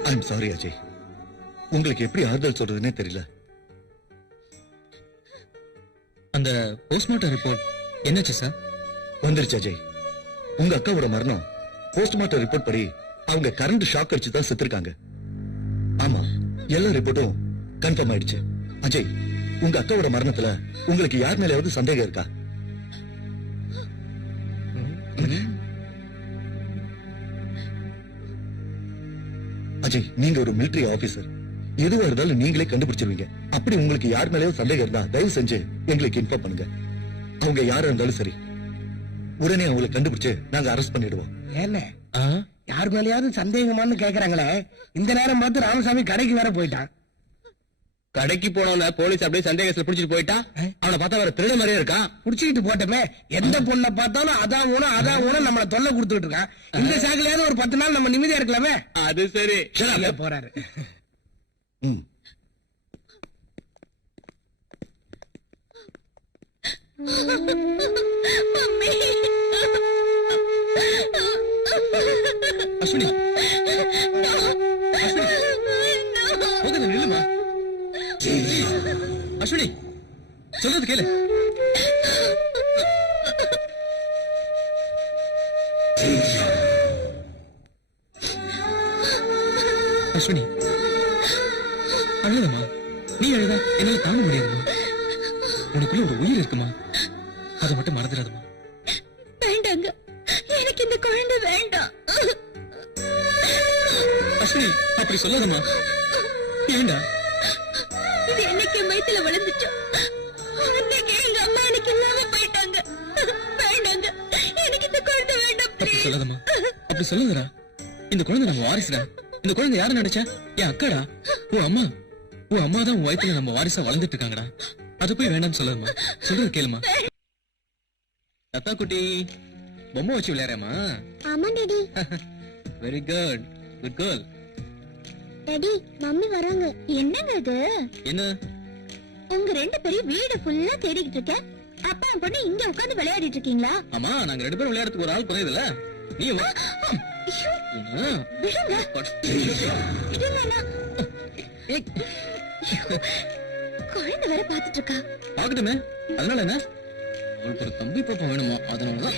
ஐம் சாரி அஜய், உங்களுக்கு எப்படி ஆறுதல் சொல்றதுன்னே தெரியல. அந்த போஸ்ட்மார்ட்டம் ரிப்போர்ட் என்னாச்சு சார்? வந்துருச்சு அஜய். உங்க அக்காவோட மரணம் போஸ்ட்மார்ட்டம் ரிப்போர்ட் படி அவங்க கரண்ட் ஷாக் அடிச்சு தான் செத்துருக்காங்க. ஆமா, எல்லா ரிப்போர்ட்டும் கன்ஃபார்ம் ஆயிடுச்சு. அஜய், உங்க அக்காவோட மரணத்துல உங்களுக்கு யார் மேலயாவது சந்தேகம் இருக்கா? அஜய், நீங்க ஒரு மிலிட்டரி ஆபீசர், எதுவா இருந்தாலும் நீங்களே கண்டுபிடிச்சிருவீங்க. அப்படி உங்களுக்கு யார் மேலயாவது சந்தேகம் இருந்தா தயவு செஞ்சு எங்களுக்கு இன்ஃபார்ம் பண்ணுங்க. அவங்க யாரா இருந்தாலும் சரி, உடனே அவங்களை கண்டுபிடிச்சு நாங்க அரெஸ்ட் பண்ணிடுவோம். ஏன்ன யார் மேலயாவது சந்தேகமானு கேக்குறாங்களே, இந்த நேரம் பார்த்து ராமசாமி கடைக்கு வேற போயிட்டான். கடைக்கு போனவன போலீஸ் அப்படியே சந்தேகத்துல புடிச்சிட்டு போயிட்டா. அவனை பார்த்தா வேற திருட மாதிரியே இருக்கான். புடிச்சுக்கிட்டு போட்டமே, எந்த பொண்ணை பார்த்தாலும் அதான் ஊனம் நம்மள தொல்லை கொடுத்துட்டு இருக்கான். இந்த சாக்கிலையாவது ஒரு 10 நாள் நம்ம நிம்மதியா இருக்கலாமே. அது சரி, போறாரு. அஸ்வினி முதல்ல நில்லுமா. அஸ்வினி சொல்றது கேளு. அஸ்வினி அழுதமா, நீ அழுதா என்னால தாங்க முடியாதுமா. உனக்குள்ள ஒரு உயிர் இருக்குமா, அதை மட்டும் மறந்துடாதமா. வேண்டாங்க, எனக்கு இந்த குழந்தை வேண்டாம். அஸ்வினி அப்படி சொல்லாதமா. ஏண்டா? இது என்னைக்கு வயித்துல வளர்ந்துச்சோ அன்னைக்கு எங்க அம்மா எனக்கு இல்லாம போயிட்டாங்க. வேண்டாங்க, எனக்கு இந்த குழந்தை வேண்டாம். அப்படி சொல்லாதமா, அப்படி சொல்லாதடா. இந்த குழந்தை நம்ம வாரிசுடா. இந்த குழந்தை யாரு நினைச்சா? என் அக்காடா, உன் அம்மா தான் உன் வயித்துல நம்ம வாரிசா வளர்ந்துட்டு இருக்காங்கடா. அது போய் வேண்டாம்னு சொல்லாதமா. சொல்றது கேளுமா. தத்தா குட்டி பொம்மை வச்சு விளையாடுறேமா? ஆமா daddy. Very good, good girl. Daddy, mummy வராங்க. என்னங்க இது? என்ன? உங்க 2 பேரும் வீடு ஃபுல்லா தேடிக்கிட்டு இருக்க. அப்பா பொண்ணு இங்க உட்கார்ந்து விளையாடிட்டு இருக்கீங்களா? ஆமா, நாங்க 2 பேரும் விளையாடுறதுக்கு ஒரு ஆள் புரியுதுல. நீ விடுங்க. குழந்தை வேற பாத்துட்டு இருக்கா. பாக்கட்டுமே, அதனால என்ன? அவளுக்கு ஒரு தம்பி பாப்பா வேணுமா, அதனாலதான்.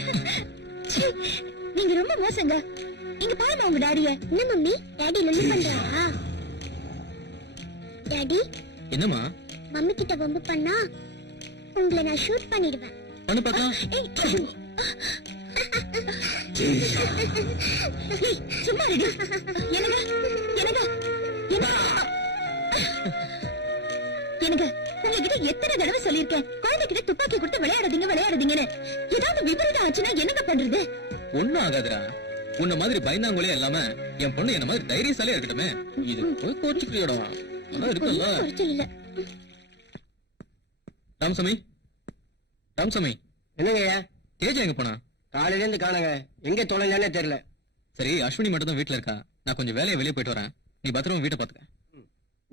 நீங்க ரொம்ப மோசங்க. இங்க பாருங்க உங்க டாடிய. என்ன மம்மி, டாடி லொல்லி பண்றாரா? டாடி, என்னமா? மம்மி கிட்ட வம்பு பண்ணா உங்களை நான் ஷூட் பண்ணிடுவேன். பண்ணு பாக்கலாம். சும்மா ரெடி. எனக்கு உங்ககிட்ட எத்தனை தடவை சொல்லிருக்கேன், குழந்தைகிட்ட துப்பாக்கி கொடுத்து விளையாடுறீங்கன்னு. ஏதாவது விபரீதம் ஆச்சுன்னா என்னங்க பண்றது? ஒண்ணும் ஆகாதுடா. உன்ன மாதிரி பயந்தாங்கோலே இல்லாம என் பொண்ணு என்ன மாதிரி தைரியசாலியா இருக்கட்டுமே. இது போய் கோச்சுக்கிறியோட இருக்குல்ல. ராமசாமி, என்னங்கய்யா? தேஜா எங்க போனா? காலையில இருந்து காணுங்க, எங்க தொலைஞ்சானே தெரியல. சரி, அஸ்வினி மட்டும் தான் வீட்டுல இருக்கா. நான் கொஞ்சம் வேலையை வெளியே போயிட்டு வரேன். நீ பத்திரமா வீட்டை பாத்துக்க.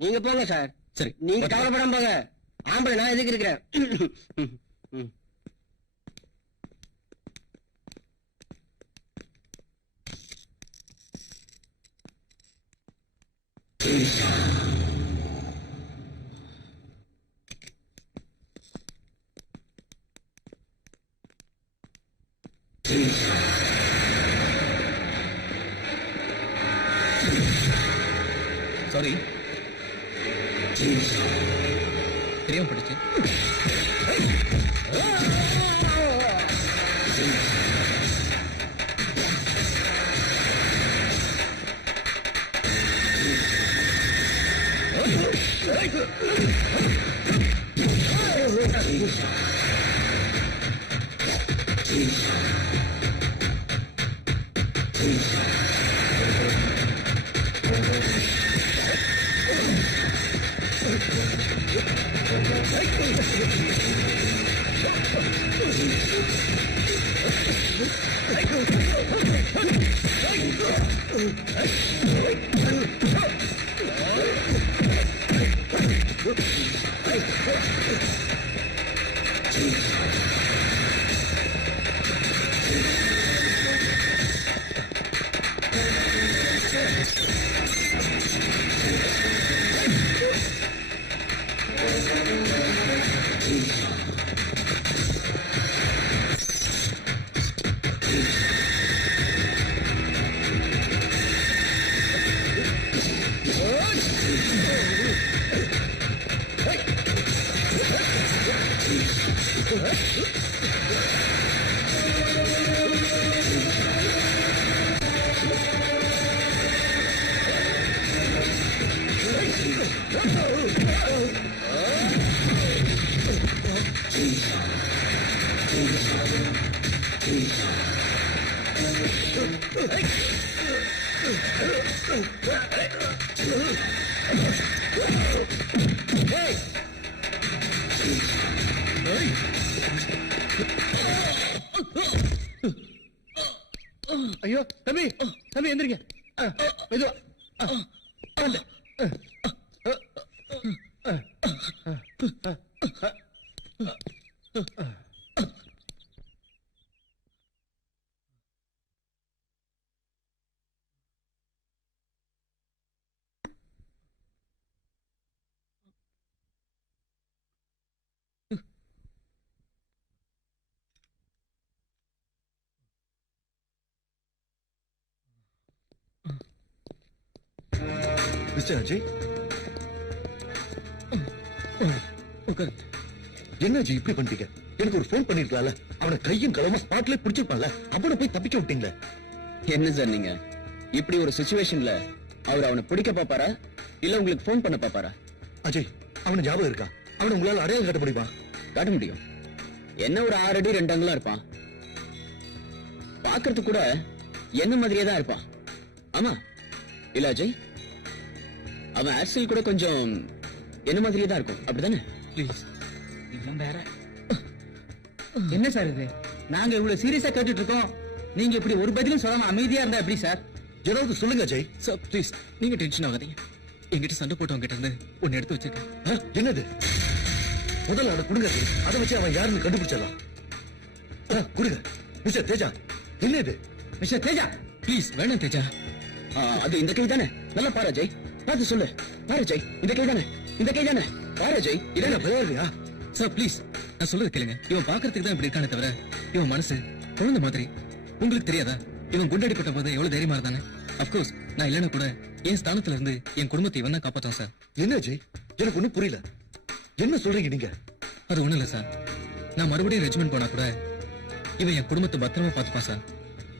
நீங்க போங்க சார். சரி, நீங்க கவலைப்படாம போங்க. ஆம்பளை நான் எதுக்கு இருக்கிறேன். சாரி, தெரியாம படிச்சு. ஐயோ தம்பி, தம்பி எந்திரிங்க. மெதுவா. வந்து. மிஸ்டர் அஜய், என்ன அஜய் இப்படி பண்ணிட்டீங்க? எனக்கு ஒரு போன் பண்ணிருக்கலாம்ல. அவனை கையும் களவுமா ஸ்பாட்ல பிடிச்சிருப்பான்ல. அவனை போய் தப்பிக்க விட்டீங்களே. என்ன சார் நீங்க இப்படி ஒரு சிச்சுவேஷன்ல அவர் அவனை பிடிக்க பாப்பாரா இல்ல உங்களுக்கு போன் பண்ண பாப்பாரா? அஜய், அவனை ஞாபகம் இருக்கா? அவனை உங்களால அடையாளம் காட்ட முடியுமா? காட்ட முடியும். என்ன ஒரு 6 அடி 2 அங்குலம் இருப்பான். பாக்குறது கூட என்ன மாதிரியே தான் இருப்பான். ஆமா இல்ல அஜய்? அவன் ஆக்சுவல் கூட கொஞ்சம் என்ன மாதிரியே தான் இருக்கும், அப்படிதானே? ப்ளீஸ், வேற என்ன சார் இது? நாங்க இவ்வளவு சீரியஸா கேட்டுட்டு இருக்கோம், நீங்க இப்படி ஒரு பதிலும் சொல்லாம அமைதியா இருந்தா எப்படி சார்? ஏதாவது சொல்லுங்க அஜய். சார் ப்ளீஸ், நீங்க டென்ஷன் ஆகாதீங்க. என்கிட்ட சண்டை போட்டவங்க கிட்ட இருந்து ஒன்னு எடுத்து வச்சிருக்கேன். என்னது? முதல்ல அவனை கொடுங்க அஜய். அதை வச்சு அவன் யாருன்னு கண்டுபிடிச்சிடலாம். கொடுங்க. மிஸ்டர் தேஜா, என்ன இது? மிஸ்டர் தேஜா, ப்ளீஸ் வேணாம் தேஜா. அது இந்த கை தானே? நல்லா பாரு அஜய், பார்த்து சொல்லு. பாரு அஜய், இந்த கை தானே? இந்த கை தானே? பாரு அஜய், இதென்ன பரவாயில்லையா? சார் ப்ளீஸ், நான் சொல்றது கேளுங்க. இவன் பாக்குறதுக்கு தான் இப்படி இருக்கானே தவிர இவன் மனசு குழந்தை மாதிரி. உங்களுக்கு தெரியாதா இவன் குண்டாடிப்பட்ட போது எவ்வளவு தைரியமா இருந்தானே? அப்கோர்ஸ் நான் இல்லைன்னா கூட என் ஸ்தானத்துல இருந்து என் குடும்பத்தை இவன் தான் காப்பாத்தான் சார். என்ன அஜய், எனக்கு ஒண்ணும் புரியல. என்ன சொல்றீங்க நீங்க? அது ஒண்ணும் இல்ல சார், நான் மறுபடியும் ரெஜிமெண்ட் போனா கூட இவன் என் குடும்பத்தை பத்திரமா பாத்துப்பான் சார்.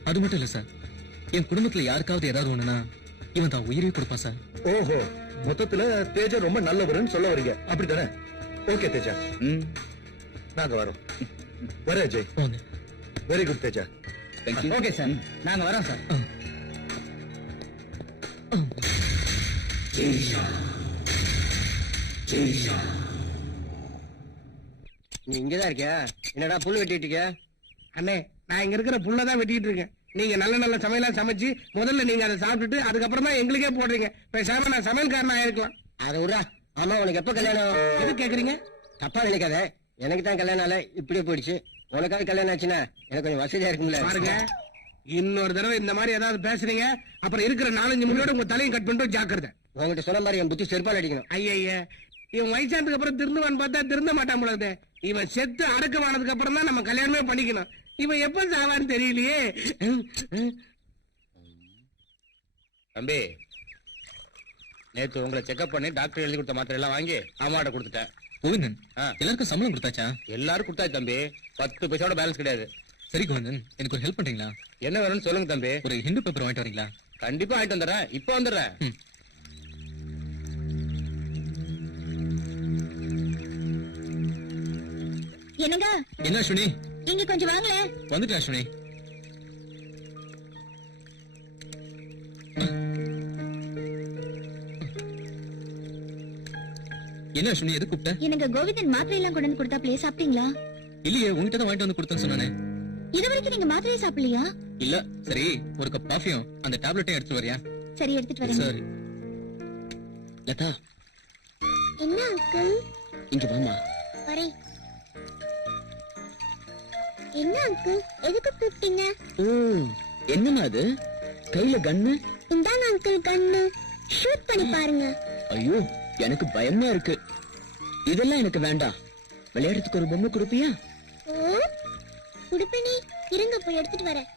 அது மட்டும் இல்ல சார், என் குடும்பத்துல யாருக்காவது ஏதாவது ஒண்ணுனா இவன் தான் உயிரே கொடுப்பான் சார். ஓஹோ, மொத்தத்துல தேஜா ரொம்ப நல்லவருன்னு சொல்ல வரீங்க, அப்படித்தானே? ஓகே தேஜா, நாங்க வரோம். வர Ajay. Very good Teja. Okay sir, நாங்க வரோம் சார். நீ இங்கதான் இருக்கியா? என்னடா புல் வெட்டிட்டு இருக்க? அண்ணே, நான் இங்க இருக்கிற புல்லதான் வெட்டிட்டு இருக்கேன். நீங்க நல்ல நல்ல சமையலா சமைச்சு முதல்ல நீங்க அதை சாப்பிட்டுட்டு அதுக்கப்புறமா எங்களுக்கே போடுறீங்க. பேசாம நான் சமையல்காரனா ஆயிருக்கலாம். அதை விடா. ஆமா, உனக்கு எப்ப கல்யாணம்? எது கேக்குறீங்க? தப்பா நினைக்காத. எனக்கு தான் கல்யாணம் ஆல இப்படியே போயிடுச்சு. உனக்காவது கல்யாணம் ஆச்சுன்னா எனக்கு கொஞ்சம் வசதியா இருக்கும்ல. பாருங்க, இன்னொரு தடவை இந்த மாதிரி ஏதாவது பேசுறீங்க, அப்புறம் இருக்கிற 4-5 முடியோட உங்க தலையை கட் பண்ணிட்டு ஜாக்கிரதை. உங்ககிட்ட சொன்ன மாதிரி என் புத்தி செருப்பால் அடிக்கணும். ஐயா, இவன் வயசானதுக்கு அப்புறம் திருந்துவான்னு பார்த்தா திருந்த மாட்டான் போலது. இவன் செத்து அடக்கமானதுக்கு அப்புறம் தான் நம்ம கல்யாணமே பண்ணிக்கணும். இவன் எப்ப சாவான்னு தெரியலையே. தம்பி, நேத்து உங்களை செக்அப் பண்ணி டாக்டர் எழுதி கொடுத்த மாத்திரை எல்லாம் வாங்கி அம்மாட்ட கொடுத்துட்டேன். கோவிந்தன், எல்லாருக்கும் சம்பளம் கொடுத்தாச்சா? எல்லாரும் கொடுத்தாச்சு தம்பி. 10 பைசாவோட பேலன்ஸ் கிடையாது. சரி கோவிந்தன், எனக்கு ஒரு ஹெல்ப் பண்றீங்களா? என்ன வேணும்னு சொல்லுங்க தம்பி. ஒரு ஹிந்து பேப்பர் வாங்கிட்டு வரீங்களா? கண்டிப்பா வாங்கிட்டு வந்துடுறேன். இப்ப வந்துடுறேன். என்னங்க? என்ன அஸ்வினி? இங்க கொஞ்சம் வாங்களே. வந்துட்டேன் அஸ்வினி. என்ன அஸ்வினி, எது கூப்பிட்ட? எனக்கு கோவிந்தன் மாத்திரை எல்லாம் கொண்டு வந்து கொடுத்தா பிளே சாப்பிட்டீங்களா? இல்லையே, உங்ககிட்ட தான் வாங்கிட்டு வந்து கொடுத்தேன்னு சொன்னானே. இது வரைக்கும் நீங்க மாத்திரையே சாப்பிடலையா? இல்ல. சரி, ஒரு கப் காஃபியும் அந்த டேப்லெட்டையும் எடுத்து வரியா? சரி, எடுத்துட்டு வரேன். சரி. லதா, என்ன அங்கிள்? இங்க வாமா. வரேன். என்ன அங்கிள், எதுக்கு கூப்பிட்டீங்க? ஓ, என்னமா அது கையில கன்னு? இந்தாங்க அங்கிள் கன்னு, ஷூட் பண்ணி பாருங்க. ஐயோ, எனக்கு பயமா இருக்கு. இதெல்லாம் எனக்கு வேண்டாம். விளையாடுறதுக்கு ஒரு பொம்மை கொடுப்பியா? ஓ, குடுப்பினி, இருங்க போய் எடுத்துட்டு வரேன்.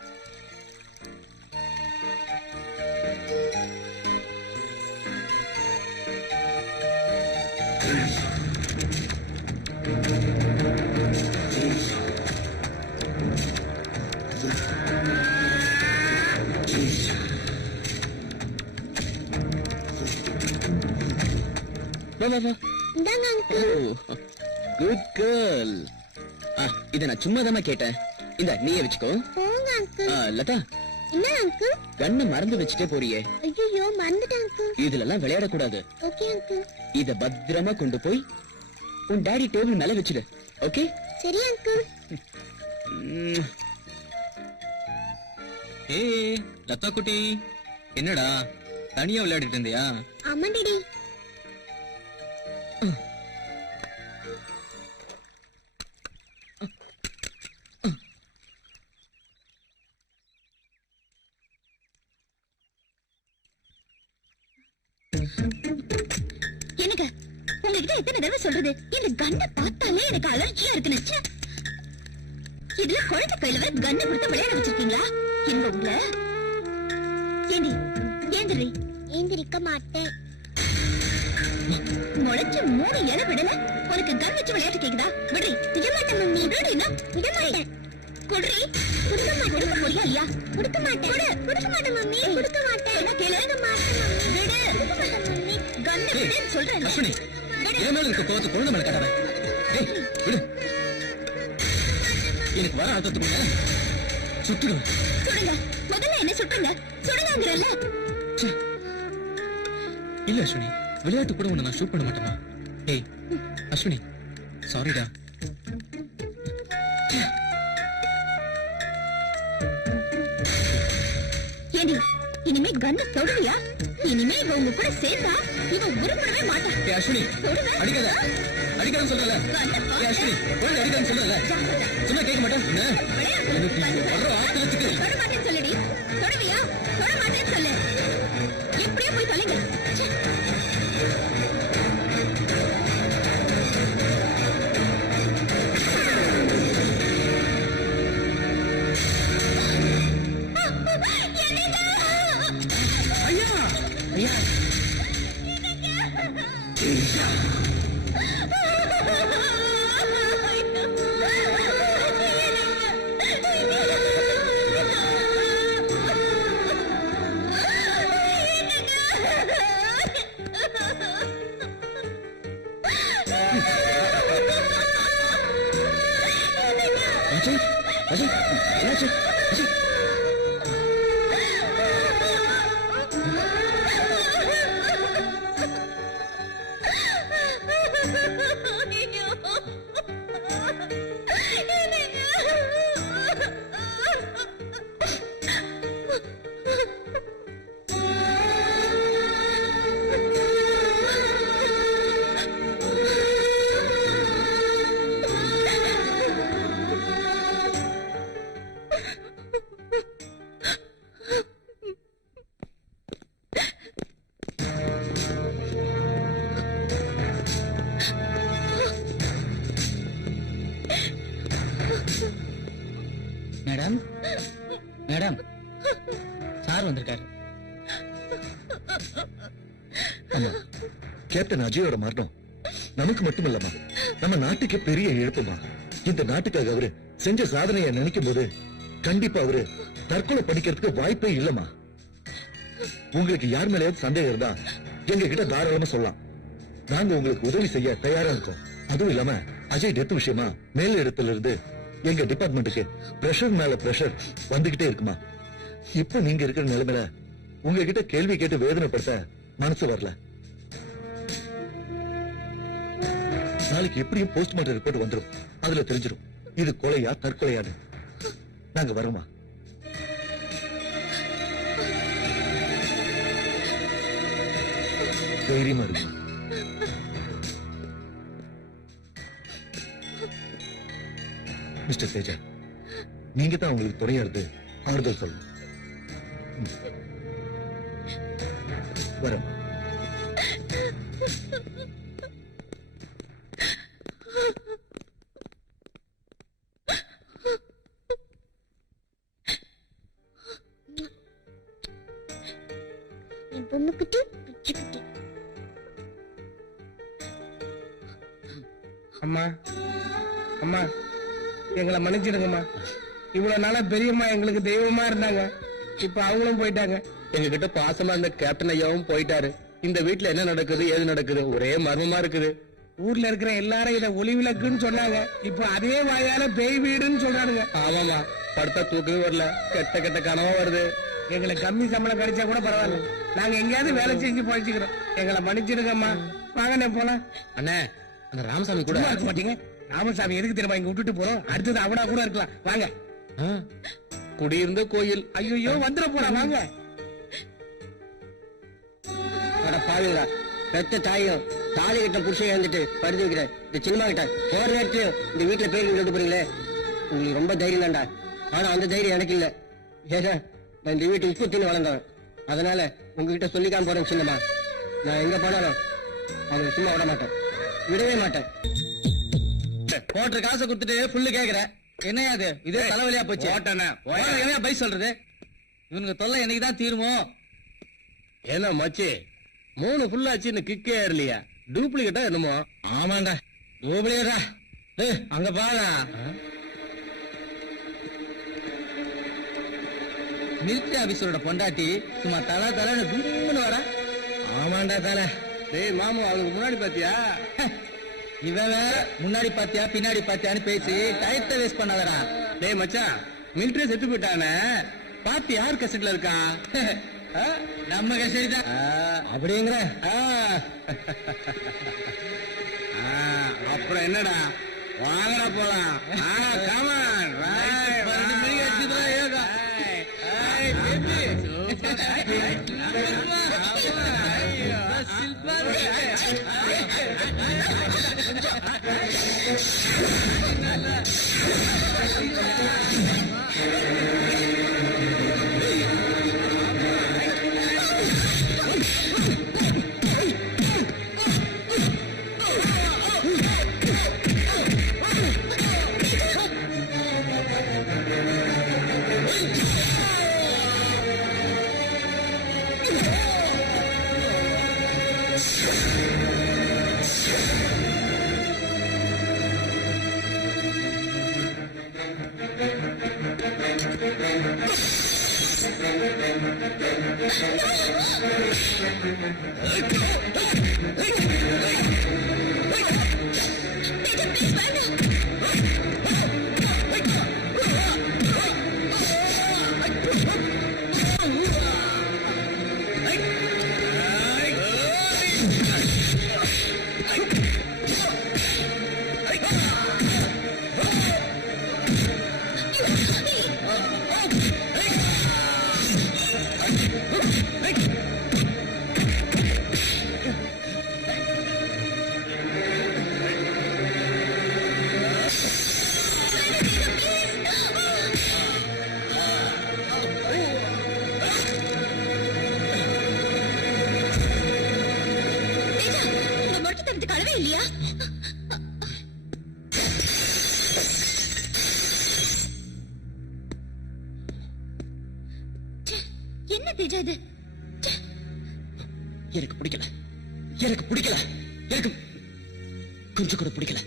வா வா வா. இந்தாங்க அங்கிள். Good girl. இத நான் சும்மா தான் கேட்டேன். இந்த நீயே வச்சுக்கோ. போங்க அங்கிள். லதா, என்ன அங்கிள்? கண்ணை மறந்து வச்சுட்டே போறியே. ஐயோ, மறந்துட்டேன் அங்கிள். இதுல எல்லாம் விளையாடக்கூடாது. Okay uncle. இத பத்திரமா கொண்டு போய் உன் டாடி டேபிள் மேல வச்சிடு. ஓகே? சரி அங்கிள். ஏய் லதா குட்டி, என்னடா தனியா விளையாடிட்டு இருந்தியா? ஆமா டாடி. எனக்கு உங்ககிட்ட எத்தனை தடவை சொல்றது, இந்த கண்ணை பார்த்தாலே எனக்கு அலர்ஜியா இருக்குன்னு. இதுல குழந்தை கையில வர கண்ணை கொடுத்து விளையாட வச்சிருக்கீங்களா? எங்க உங்களை ஏண்டி ஏந்திரி. ஏந்திரிக்க மாட்டேன். முளைச்ச 3 இலை விடல, உனக்கு கண் வச்சு விளையாட்டு கேக்குதா? விடுறி. விட மாட்டேன் மம்மி. விடுறீன்னா விட மாட்டேன். குடுறி. கொடுக்க மாட்டேன். கொடுக்க போறியா இல்லையா? கொடுக்க மாட்டேன். கொடுக்க மாட்டேன் மம்மி. கொடுக்க மாட்டேன். என்ன கேளு? கொடுக்க மாட்டேன் மம்மி. விடு. கொடுக்க மாட்டேன் மம்மி. கண்ணை விடுன்னு சொல்றேன். அஸ்வினி, என் மேல இருக்க கோவத்தை குழந்தை மேல காட்டாத. ஏய், விடு. எனக்கு வர அர்த்தத்துக்குள்ள சுட்டுடும். சுடுங்க. முதல்ல என்ன சுட்டுங்க. சுடுங்கங்கறல்ல. இல்ல அஸ்வினி, விளையாட்டு கூட உன்னை நான் ஷூட் பண்ண மாட்டேமா. ஏய் அஸ்வினி, சாரிடா. ஏண்டி, இனிமே கண்ணை தொடுவியா? இனிமே இவ உங்க கூட சேர்ந்தா இவ உருப்படவே மாட்டா. ஏய் அஸ்வினி, அடிக்காத. அடிக்காதன்னு சொல்லல. ஏய் அஸ்வினி, குழந்தை அடிக்காதன்னு சொல்லல. சொன்னா கேட்க மாட்டேன். என்ன ஆத்திரத்துக்கு தொட மாட்டேன்னு சொல்லுடி. தொடுவியா? தொட மாட்டேன்னு சொல்லு. எப்படியோ போய் தொலைங்க. ஐயா, ஐயா, அஜய், அஜய், என்னாச்சு? அஜய். சார் வந்திருக்காரு. ஆமா, கேப்டன் அஜயோட மரணம் நமக்கு மட்டுமில்லமா, நம்ம நாட்டுக்கு பெரிய இழப்புமா. இந்த நாட்டுக்காக அவரு செஞ்ச சாதனையை நினைக்கும் போது கண்டிப்பா அவரு தற்கொலை பண்ணிக்கிறதுக்கு வாய்ப்பே இல்லமா. உங்களுக்கு யார் மேலேயாவது சந்தேகம் இருந்தா எங்க கிட்ட தாராளமா சொல்லலாம். நாங்க உங்களுக்கு உதவி செய்ய தயாரா இருக்கோம். அதுவும் இல்லாம அஜய் டெத் விஷயமா மேல் இடத்துல இருந்து எங்க டிபார்ட்மெண்ட்டுக்கு பிரஷர் மேல பிரஷர் வந்துகிட்டே இருக்குமா. இப்ப நீங்க இருக்கிற நிலைமையில உங்ககிட்ட கேள்வி கேட்டு வேதனைப்படுத்த மனசு வரல. நாளைக்கு எப்படியும் போஸ்ட்மார்ட்டம் ரிப்போர்ட் வந்துரும். அதுல தெரிஞ்சிடும் இது கொலையா தற்கொலையான்னு. நாங்க வரோமா? தைரியமா இருக்கு. மிஸ்டர் தேஜா, நீங்க தான் உங்களுக்கு துணையா இருந்து ஆறுதல் சொல்லணும். வரோம். பொம்முக்குட்டி பிச்சுக்குட்டி. அம்மா அம்மா எங்களை மன்னிச்சிடுங்கம்மா. இவ்வளவு நாளா பெரியம்மா எங்களுக்கு தெய்வமா இருந்தாங்க. இப்ப அவங்களும் போயிட்டாங்க. எங்க கிட்ட பாசமா இருந்த கேப்டன் ஐயாவும் போயிட்டாரு. இந்த வீட்டுல என்ன நடக்குது ஏது நடக்குது ஒரே மர்மமா இருக்குது. ஊர்ல இருக்கிற எல்லாரும் இத ஒளிவிளக்குன்னு சொன்னாங்க. இப்ப அதே வாயால பேய் வீடுன்னு சொல்றானுங்க. ஆமாமா, படுத்தா தூக்கவே வரல, கெட்ட கெட்ட கனவா வருது. எங்களுக்கு கம்மி சம்பளம் கிடைச்சா கூட பரவாயில்ல, நாங்க எங்கேயாவது வேலை செஞ்சு பழிச்சுக்கிறோம். எங்களை மன்னிச்சிடுங்கம்மா. வாங்கண்ணே போலாம். அண்ணே, அந்த ராமசாமி கூட சும்மா இருக்க மாட்டீங்க. ராமசாமி எதுக்கு தெரியுமா இங்க விட்டுட்டு போறோம்? அடுத்தது அவனா கூட இருக்கலாம். வாங்க. குடியிருந்த கோயில். ஐயோ வந்துட போறா. வாங்க. பாருங்க, பெத்த தாயும் தாலி கிட்ட புருஷன் வந்துட்டு படுத்து வைக்கிற இந்த சினிமா கிட்ட போற நேரத்து இந்த வீட்டுல பேர் விட்டு போறீங்களே, உங்களுக்கு ரொம்ப தைரியம் தான்டா. ஆனா அந்த தைரியம் எனக்கு இல்ல. ஏன்னா நான் இந்த வீட்டு உப்பு தின்னு வளர்ந்தவன். அதனால உங்ககிட்ட சொல்லிக்காம போறேன் சின்னம்மா. நான் எங்க போனாலும் அவங்க சும்மா விட மாட்டேன், விடவே மாட்டேன். போட்ட காசை கொடுத்துட்டு புல்லு கேக்குற என்னையா அது? இதே தலைவலியா போச்சு. என்ன பை சொல்றது? இவனுக்கு தொல்லை என்னைக்குதான் தீருமோ? ஏன்னா மச்சி 3 ஃபுல்லாச்சு, இன்னும் கிக்கே ஏறலையா? டூப்ளிகேட்டா என்னமோ? ஆமாண்டா, டூப்ளிகேட்டா. அங்க பாரு, மிலிட்டரி ஆபீசரோட பொண்டாட்டி சும்மா தலை தலைன்னு கும்முன்னு வர. ஆமாண்டா தலை. டேய் மாமா, அவனுக்கு முன்னாடி பாத்தியா? இவன் முன்னாடி பாத்தியா பின்னாடி பாத்தியான்னு பேசி டைத்தை வேஸ்ட் பண்ணாதடா. டேய் மச்சான், மிலிட்டரி செத்து போயிட்டானே, பாத்து யார் கசட்ல இருக்கான்? நம்ம கசடி தான் அப்படிங்கிற. அப்புறம் என்னடா, வாங்கடா போலாம். காமன் என்னது தேஜா இது? எனக்கு பிடிக்கல, எனக்கு பிடிக்கல, எனக்கு கொஞ்சம் கூட பிடிக்கல.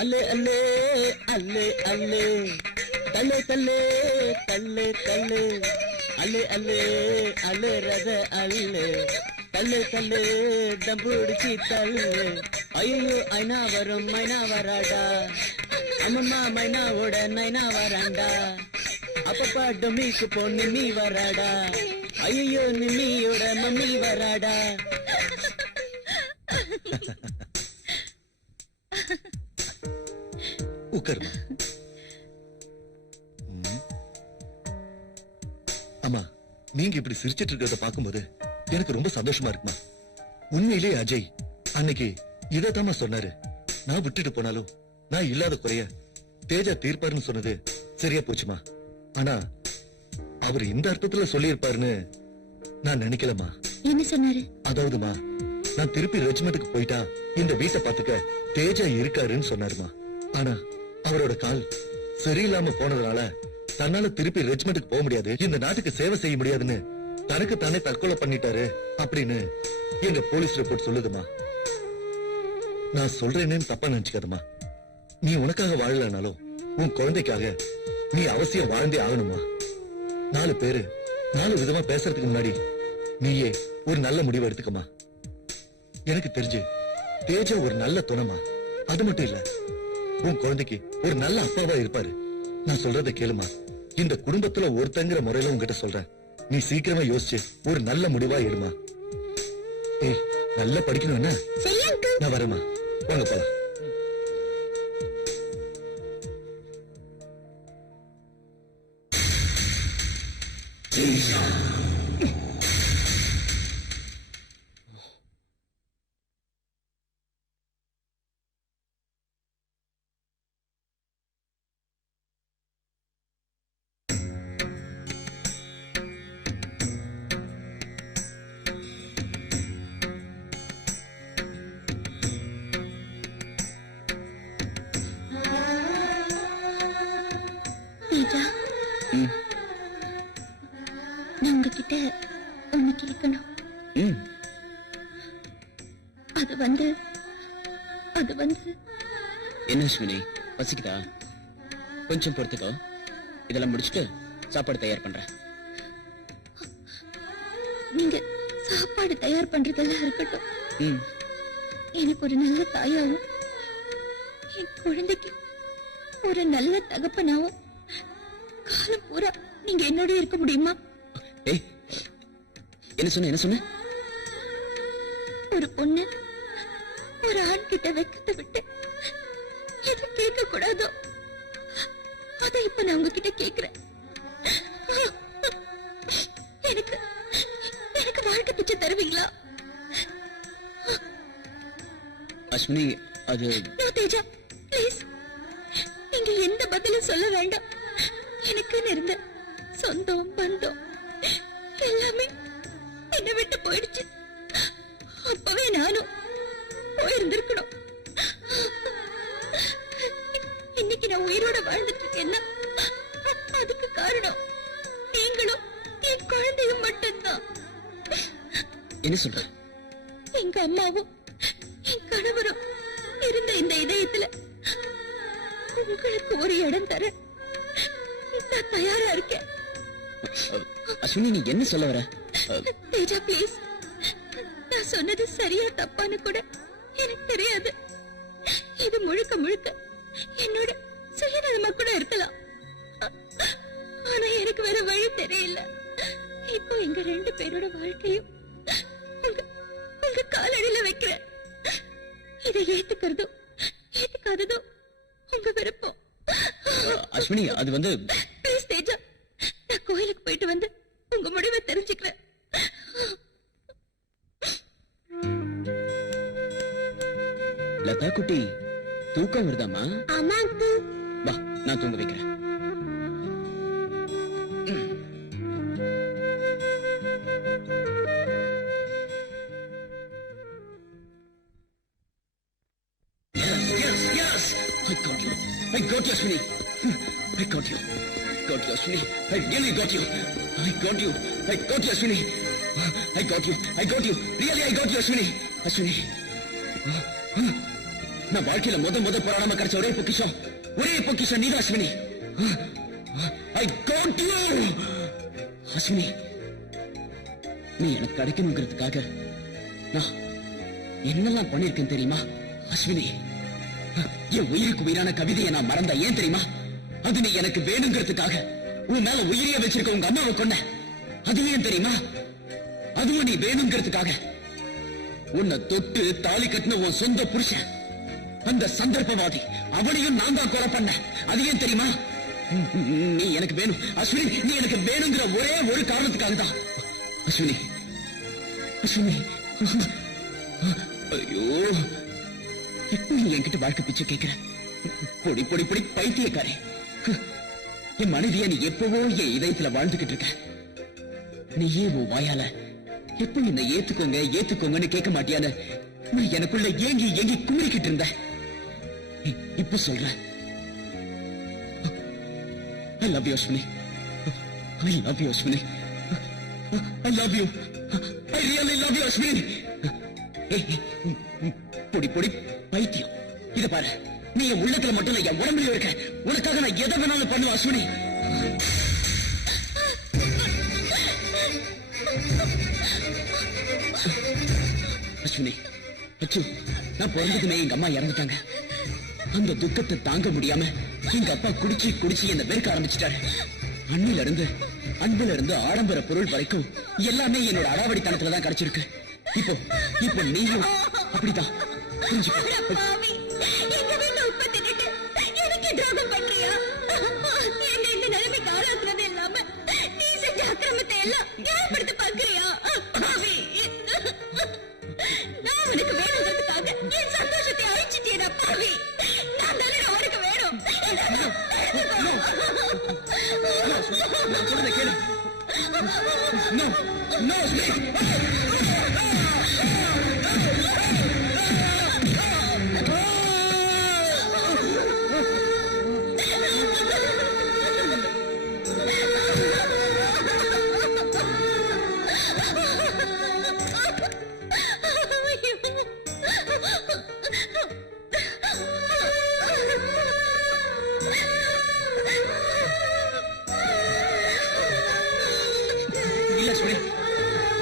அல்லே அல்லே அல்லே அல்லே தல்லே தல்லே தல்லே தல்லே அல்லே அல்லே அல்லே ரத அல்லே தல்லே தல்லே தம்புடிச்சி தல்லே ஐயோ ஐநா வரும் மைனா வராடா அம்மம்மா மைனாவோட நைனா வராண்டா அப்பப்பா டொமிக்கு பொண்ணு நீ வராடா ஐயோ நிம்மியோட மம்மி வராடா. உட்காருமா. அம்மா, நீங்க இப்படி சிரிச்சிட்டு இருக்கிறத பாக்கும்போது எனக்கு ரொம்ப சந்தோஷமா இருக்குமா. உண்மையிலே அஜய் அன்னைக்கு இதத்தாமா சொன்னாரு. நான் விட்டுட்டு போனாலும் நான் இல்லாத குறைய தேஜா தீர்ப்பாருன்னு சொன்னது சரியா போச்சுமா. ஆனா அவர் இந்த அர்த்தத்துல சொல்லி இருப்பாருன்னு நான் நினைக்கலமா. என்ன சொன்னாரு? அதாவதுமா, நான் திருப்பி ரெஜிமெண்ட்டுக்கு போயிட்டா இந்த வீட்டை பாத்துக்க தேஜா இருக்காருன்னு சொன்னாருமா. ஆனா அவரோட கால் சரியில்லாம போனதுனால தன்னால திருப்பி ரெஜிமெண்ட்டுக்கு போக முடியாது, இந்த நாட்டுக்கு சேவை செய்ய முடியாதுன்னு தனக்கு தானே தற்கொலை பண்ணிட்டாரு அப்படின்னு எங்க போலீஸ் ரிப்போர்ட் சொல்லுதுமா. நான் சொல்றேன்னு தப்பா நினைச்சுக்காதமா. நீ உனக்காக வாழலனாலும் உன் குழந்தைக்காக நீ அவசியம் வாழ்ந்தே ஆகணுமா. 4 பேரு 4 விதமா பேசுறதுக்கு முன்னாடி நீயே ஒரு நல்ல முடிவு எடுத்துக்கமா. எனக்கு தெரிஞ்சு தேஜா ஒரு நல்ல துணைமா. அது மட்டும் இல்ல, உன் குழந்தைக்கு ஒரு நல்ல அப்பாவா இருப்பாரு. நான் சொல்றத கேளுமா. இந்த குடும்பத்துல ஒருத்தங்கிற முறையில உங்ககிட்ட சொல்றேன். நீ சீக்கிரமா யோசிச்சு ஒரு நல்ல முடிவா எடுமா. ஏய், நல்லா படிக்கணும் என்ன? நான் வரேமா, வாங்க போலாம். தேஜா, நான் உங்ககிட்ட ஒண்ணு கேட்கணும். அது வந்து என்ன அஸ்வினி, பசிக்குதா? கொஞ்சம் பொறுத்துக்கோ, இதெல்லாம் முடிச்சுட்டு சாப்பாடு தயார் பண்றேன். நீங்க சாப்பாடு தயார் பண்றதெல்லாம் இருக்கட்டும், எனக்கு ஒரு நல்ல தாயாவும் என் குழந்தைக்கு ஒரு நல்ல தகப்பனாவும் காலம் பூரா நீங்க என்னோட இருக்க முடியுமா? ஏய், என்ன சொன்ன? ஒரு பொண்ணு ஒரு ஆண் கிட்ட வெக்கத்தை விட்டு எது கேட்க கூடாதோ அதை இப்ப நான் உங்ககிட்ட கேக்குறேன். எனக்கு வாழ்க்கை பிச்சை தருவீங்களா? அஸ்வினி, அது தேஜா, ப்ளீஸ், நீங்க எந்த பதிலும் சொல்ல வேண்டாம். எனக்குன்னு இருந்த சொந்தம் பந்தம் எல்லாமே என்னை விட்டு போயிடுச்சு. அப்பவே நானும் போயிருந்திருக்கணும். இன்னைக்கு நான் உயிரோட வாழ்ந்துட்டு இருக்கேன்னா அதுக்கு காரணம் நீங்களும் என் குழந்தையும் மட்டும்தான். என்ன சொல்ற? எங்க அம்மாவும் என் கணவரும் இருந்த இந்த இதயத்துல உங்களுக்கு ஒரு இடம் தர நான் தயாரா இருக்கேன். அஸ்வினி, நீ என்ன சொல்ல வர? தேஜா, ப்ளீஸ், நான் சொன்னது சரியா தப்பான்னு கூட எனக்கு தெரியாது. இது முழுக்க முழுக்க என்னோட சுயநலமா கூட இருக்கலாம். ஆனா எனக்கு வேற வழி தெரியல. இப்போ எங்க 2 பேரோட வாழ்க்கையும் உங்க காலடியில வைக்கிறேன். இதை ஏத்துக்கிறதும் ஏத்துக்காததும் உங்க விருப்பம். அஸ்வினி, அது வந்து ப்ளீஸ் தேஜா, நான் கோயிலுக்கு போயிட்டு வந்து உங்க முடிவை தெரிஞ்சுக்கிறேன். லதா குட்டி, தூக்கம் வருதாமா? ஆமா அங்கிள். வா, நான் தூங்க வைக்கிறேன். I got you, Ashwini. I got you. Got you, Ashwini. I really got you. I got you. I got you, Ashwini. I got you. I got you. Really, I got you, Ashwini. Ashwini. நான் வாழ்க்கையில முத போராடாம கிடைச்ச ஒரே பொக்கிஷம் நீதான் Ashwini. I got you. Ashwini, நீ எனக்கு கிடைக்கணுங்கிறதுக்காக நான் என்னெல்லாம் பண்ணிருக்கேன் தெரியுமா அஸ்வினி? என் உயிருக்கு உயிரான கவிதையை நான் மறந்தா ஏன் தெரியுமா? அது நீ எனக்கு வேணுங்கிறதுக்காக உன் மேல உயிரிய வச்சிருக்க உங்க அம்மாவை கொன்ன. அதுவும் ஏன் தெரியுமா? அதுவும் நீ வேணுங்கிறதுக்காக உன்னை தொட்டு தாலி கட்டின உன் சொந்த புருஷன், அந்த சந்தர்ப்பவாதி, அவனையும் நான் தான் கொலை பண்ண. அது ஏன் தெரியுமா? நீ எனக்கு வேணும் அஸ்வினி. நீ எனக்கு வேணுங்கிற ஒரே ஒரு காரணத்துக்காக தான் அஸ்வினி. அஸ்வினி, ஐயோ, இப்போ நீ என்கிட்ட வாழ்க்கை பிச்சை கேட்கிற? பொடி பொடி பொடி பைத்தியக்காரே. என் மனைவிய நீ எப்பவோ என் இதயத்துல வாழ்ந்துகிட்டு இருக்க. நீயே உன் வாயால எப்ப என்ன ஏத்துக்கோங்கன்னு கேட்க மாட்டியான்னு நான் எனக்குள்ள ஏங்கி கும்பிக்கிட்டு இருந்த. இப்ப சொல்ற I love you, Ashwini. I love you, Ashwini. I love you. I really love you, Ashwini. பொடி பொடி பைத்தியம். இத பாரு, நீ என் உள்ளத்துல மட்டும் இல்ல, என் உடம்புல இருக்க. உனக்காக நான் எதை வேணாலும் பண்ணுவேன் அஸ்வினி. அஸ்வினி, அச்சு, நான் பிறந்ததுமே எங்க அம்மா இறந்துட்டாங்க. அந்த துக்கத்தை தாங்க முடியாம எங்க அப்பா குடிச்சு என்ன வெறுக்க ஆரம்பிச்சிட்டாரு. அன்புல இருந்து ஆடம்பர பொருள் வரைக்கும் எல்லாமே என்னோட அடாவடித்தனத்துல தான் கிடைச்சிருக்கு. இப்போ நீயும் அப்படிதான். சந்தோஷத்தை அழிச்சிட்டேன் பாவி. நான் அவனுக்கு வேணும். No, no,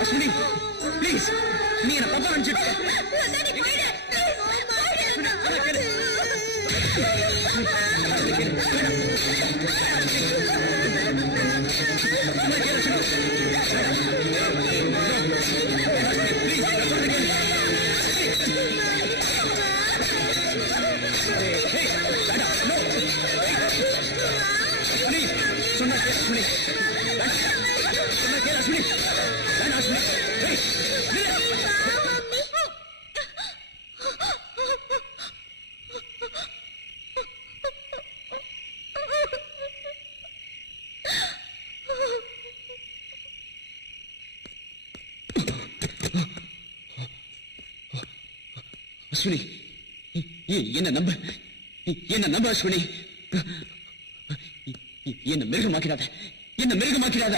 அஸ்வினி, ப்ளீஸ், நீ என்ன தப்பா நினைச்சிட்டு அஸ்வினி, என்ன நம்ப அஸ்வினி. என்ன மிருகமாக்கிறாத.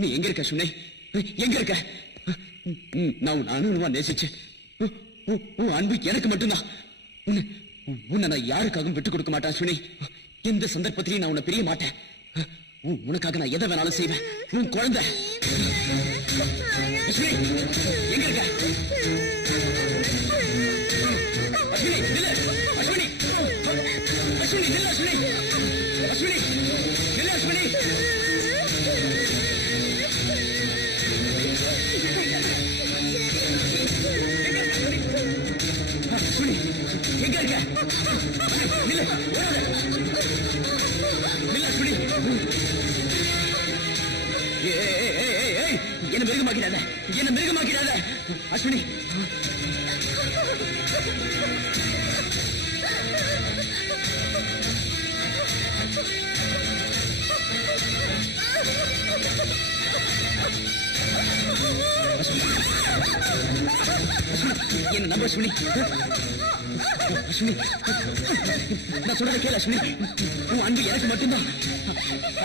நீ எங்க இருக்க அஸ்வினி? எங்க இருக்க? நான் உன் அணுவா நேசிச்சேன். உன் அன்பு எனக்கு மட்டும்தான். உன்னை நான் யாருக்காகவும் விட்டுக் கொடுக்க மாட்டேன் அஸ்வினி. எந்த சந்தர்ப்பத்திலையும் நான் உன்னை பிரிய மாட்டேன். உனக்காக நான் எதை வேணாலும் செய்வேன். உன் குழந்தை அஸ்வினி, எங்க இருக்க? அஸ்வினி, நில்லு. அஸ்வினி, அஸ்வினி, நில்லு. அஸ்வினி, அஸ்வினி, நில்லு. அஸ்வினி, அஸ்வினி, எங்க இருக்க? நில்லு. நில்லு அஸ்வினி. என்ன மிருகமாக்கிறாத அஸ்வினி. என்ன நம்ப அஸ்வினி. அஸ்வினி நான் சொல்றத கேளு அஸ்வினி உன் அன்பு எனக்கு மட்டும்தான்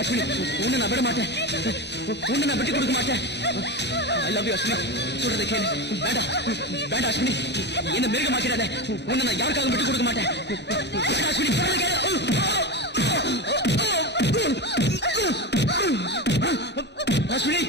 அஸ்வினி உன்னை நான் விட மாட்டேன் உன்னை நான் விட்டு கொடுக்க மாட்டேன் ஐ லவ் யூ அஸ்வினி சொல்றத கேளு வேண்டாம் வேண்டாம் அஸ்வினி என்ன மிருக மாட்டிடாத உன்னை நான் யாருக்காக விட்டு கொடுக்க மாட்டேன் அஸ்வினி சொல்றத கேளு அஸ்வினி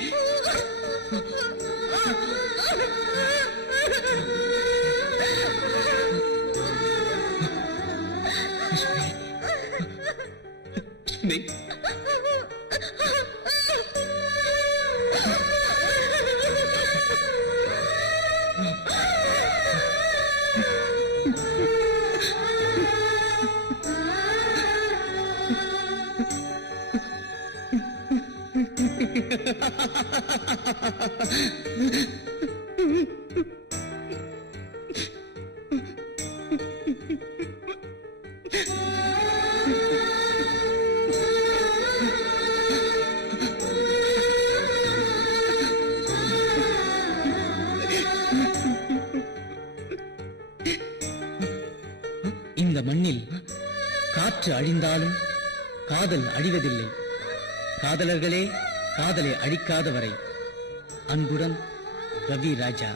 இந்த மண்ணில் காற்று அழிந்தாலும் காதல் அழிவதில்லை. காதலர்களே காதலை அழிக்காத வரை. அன்புடன் ரவி ராஜா.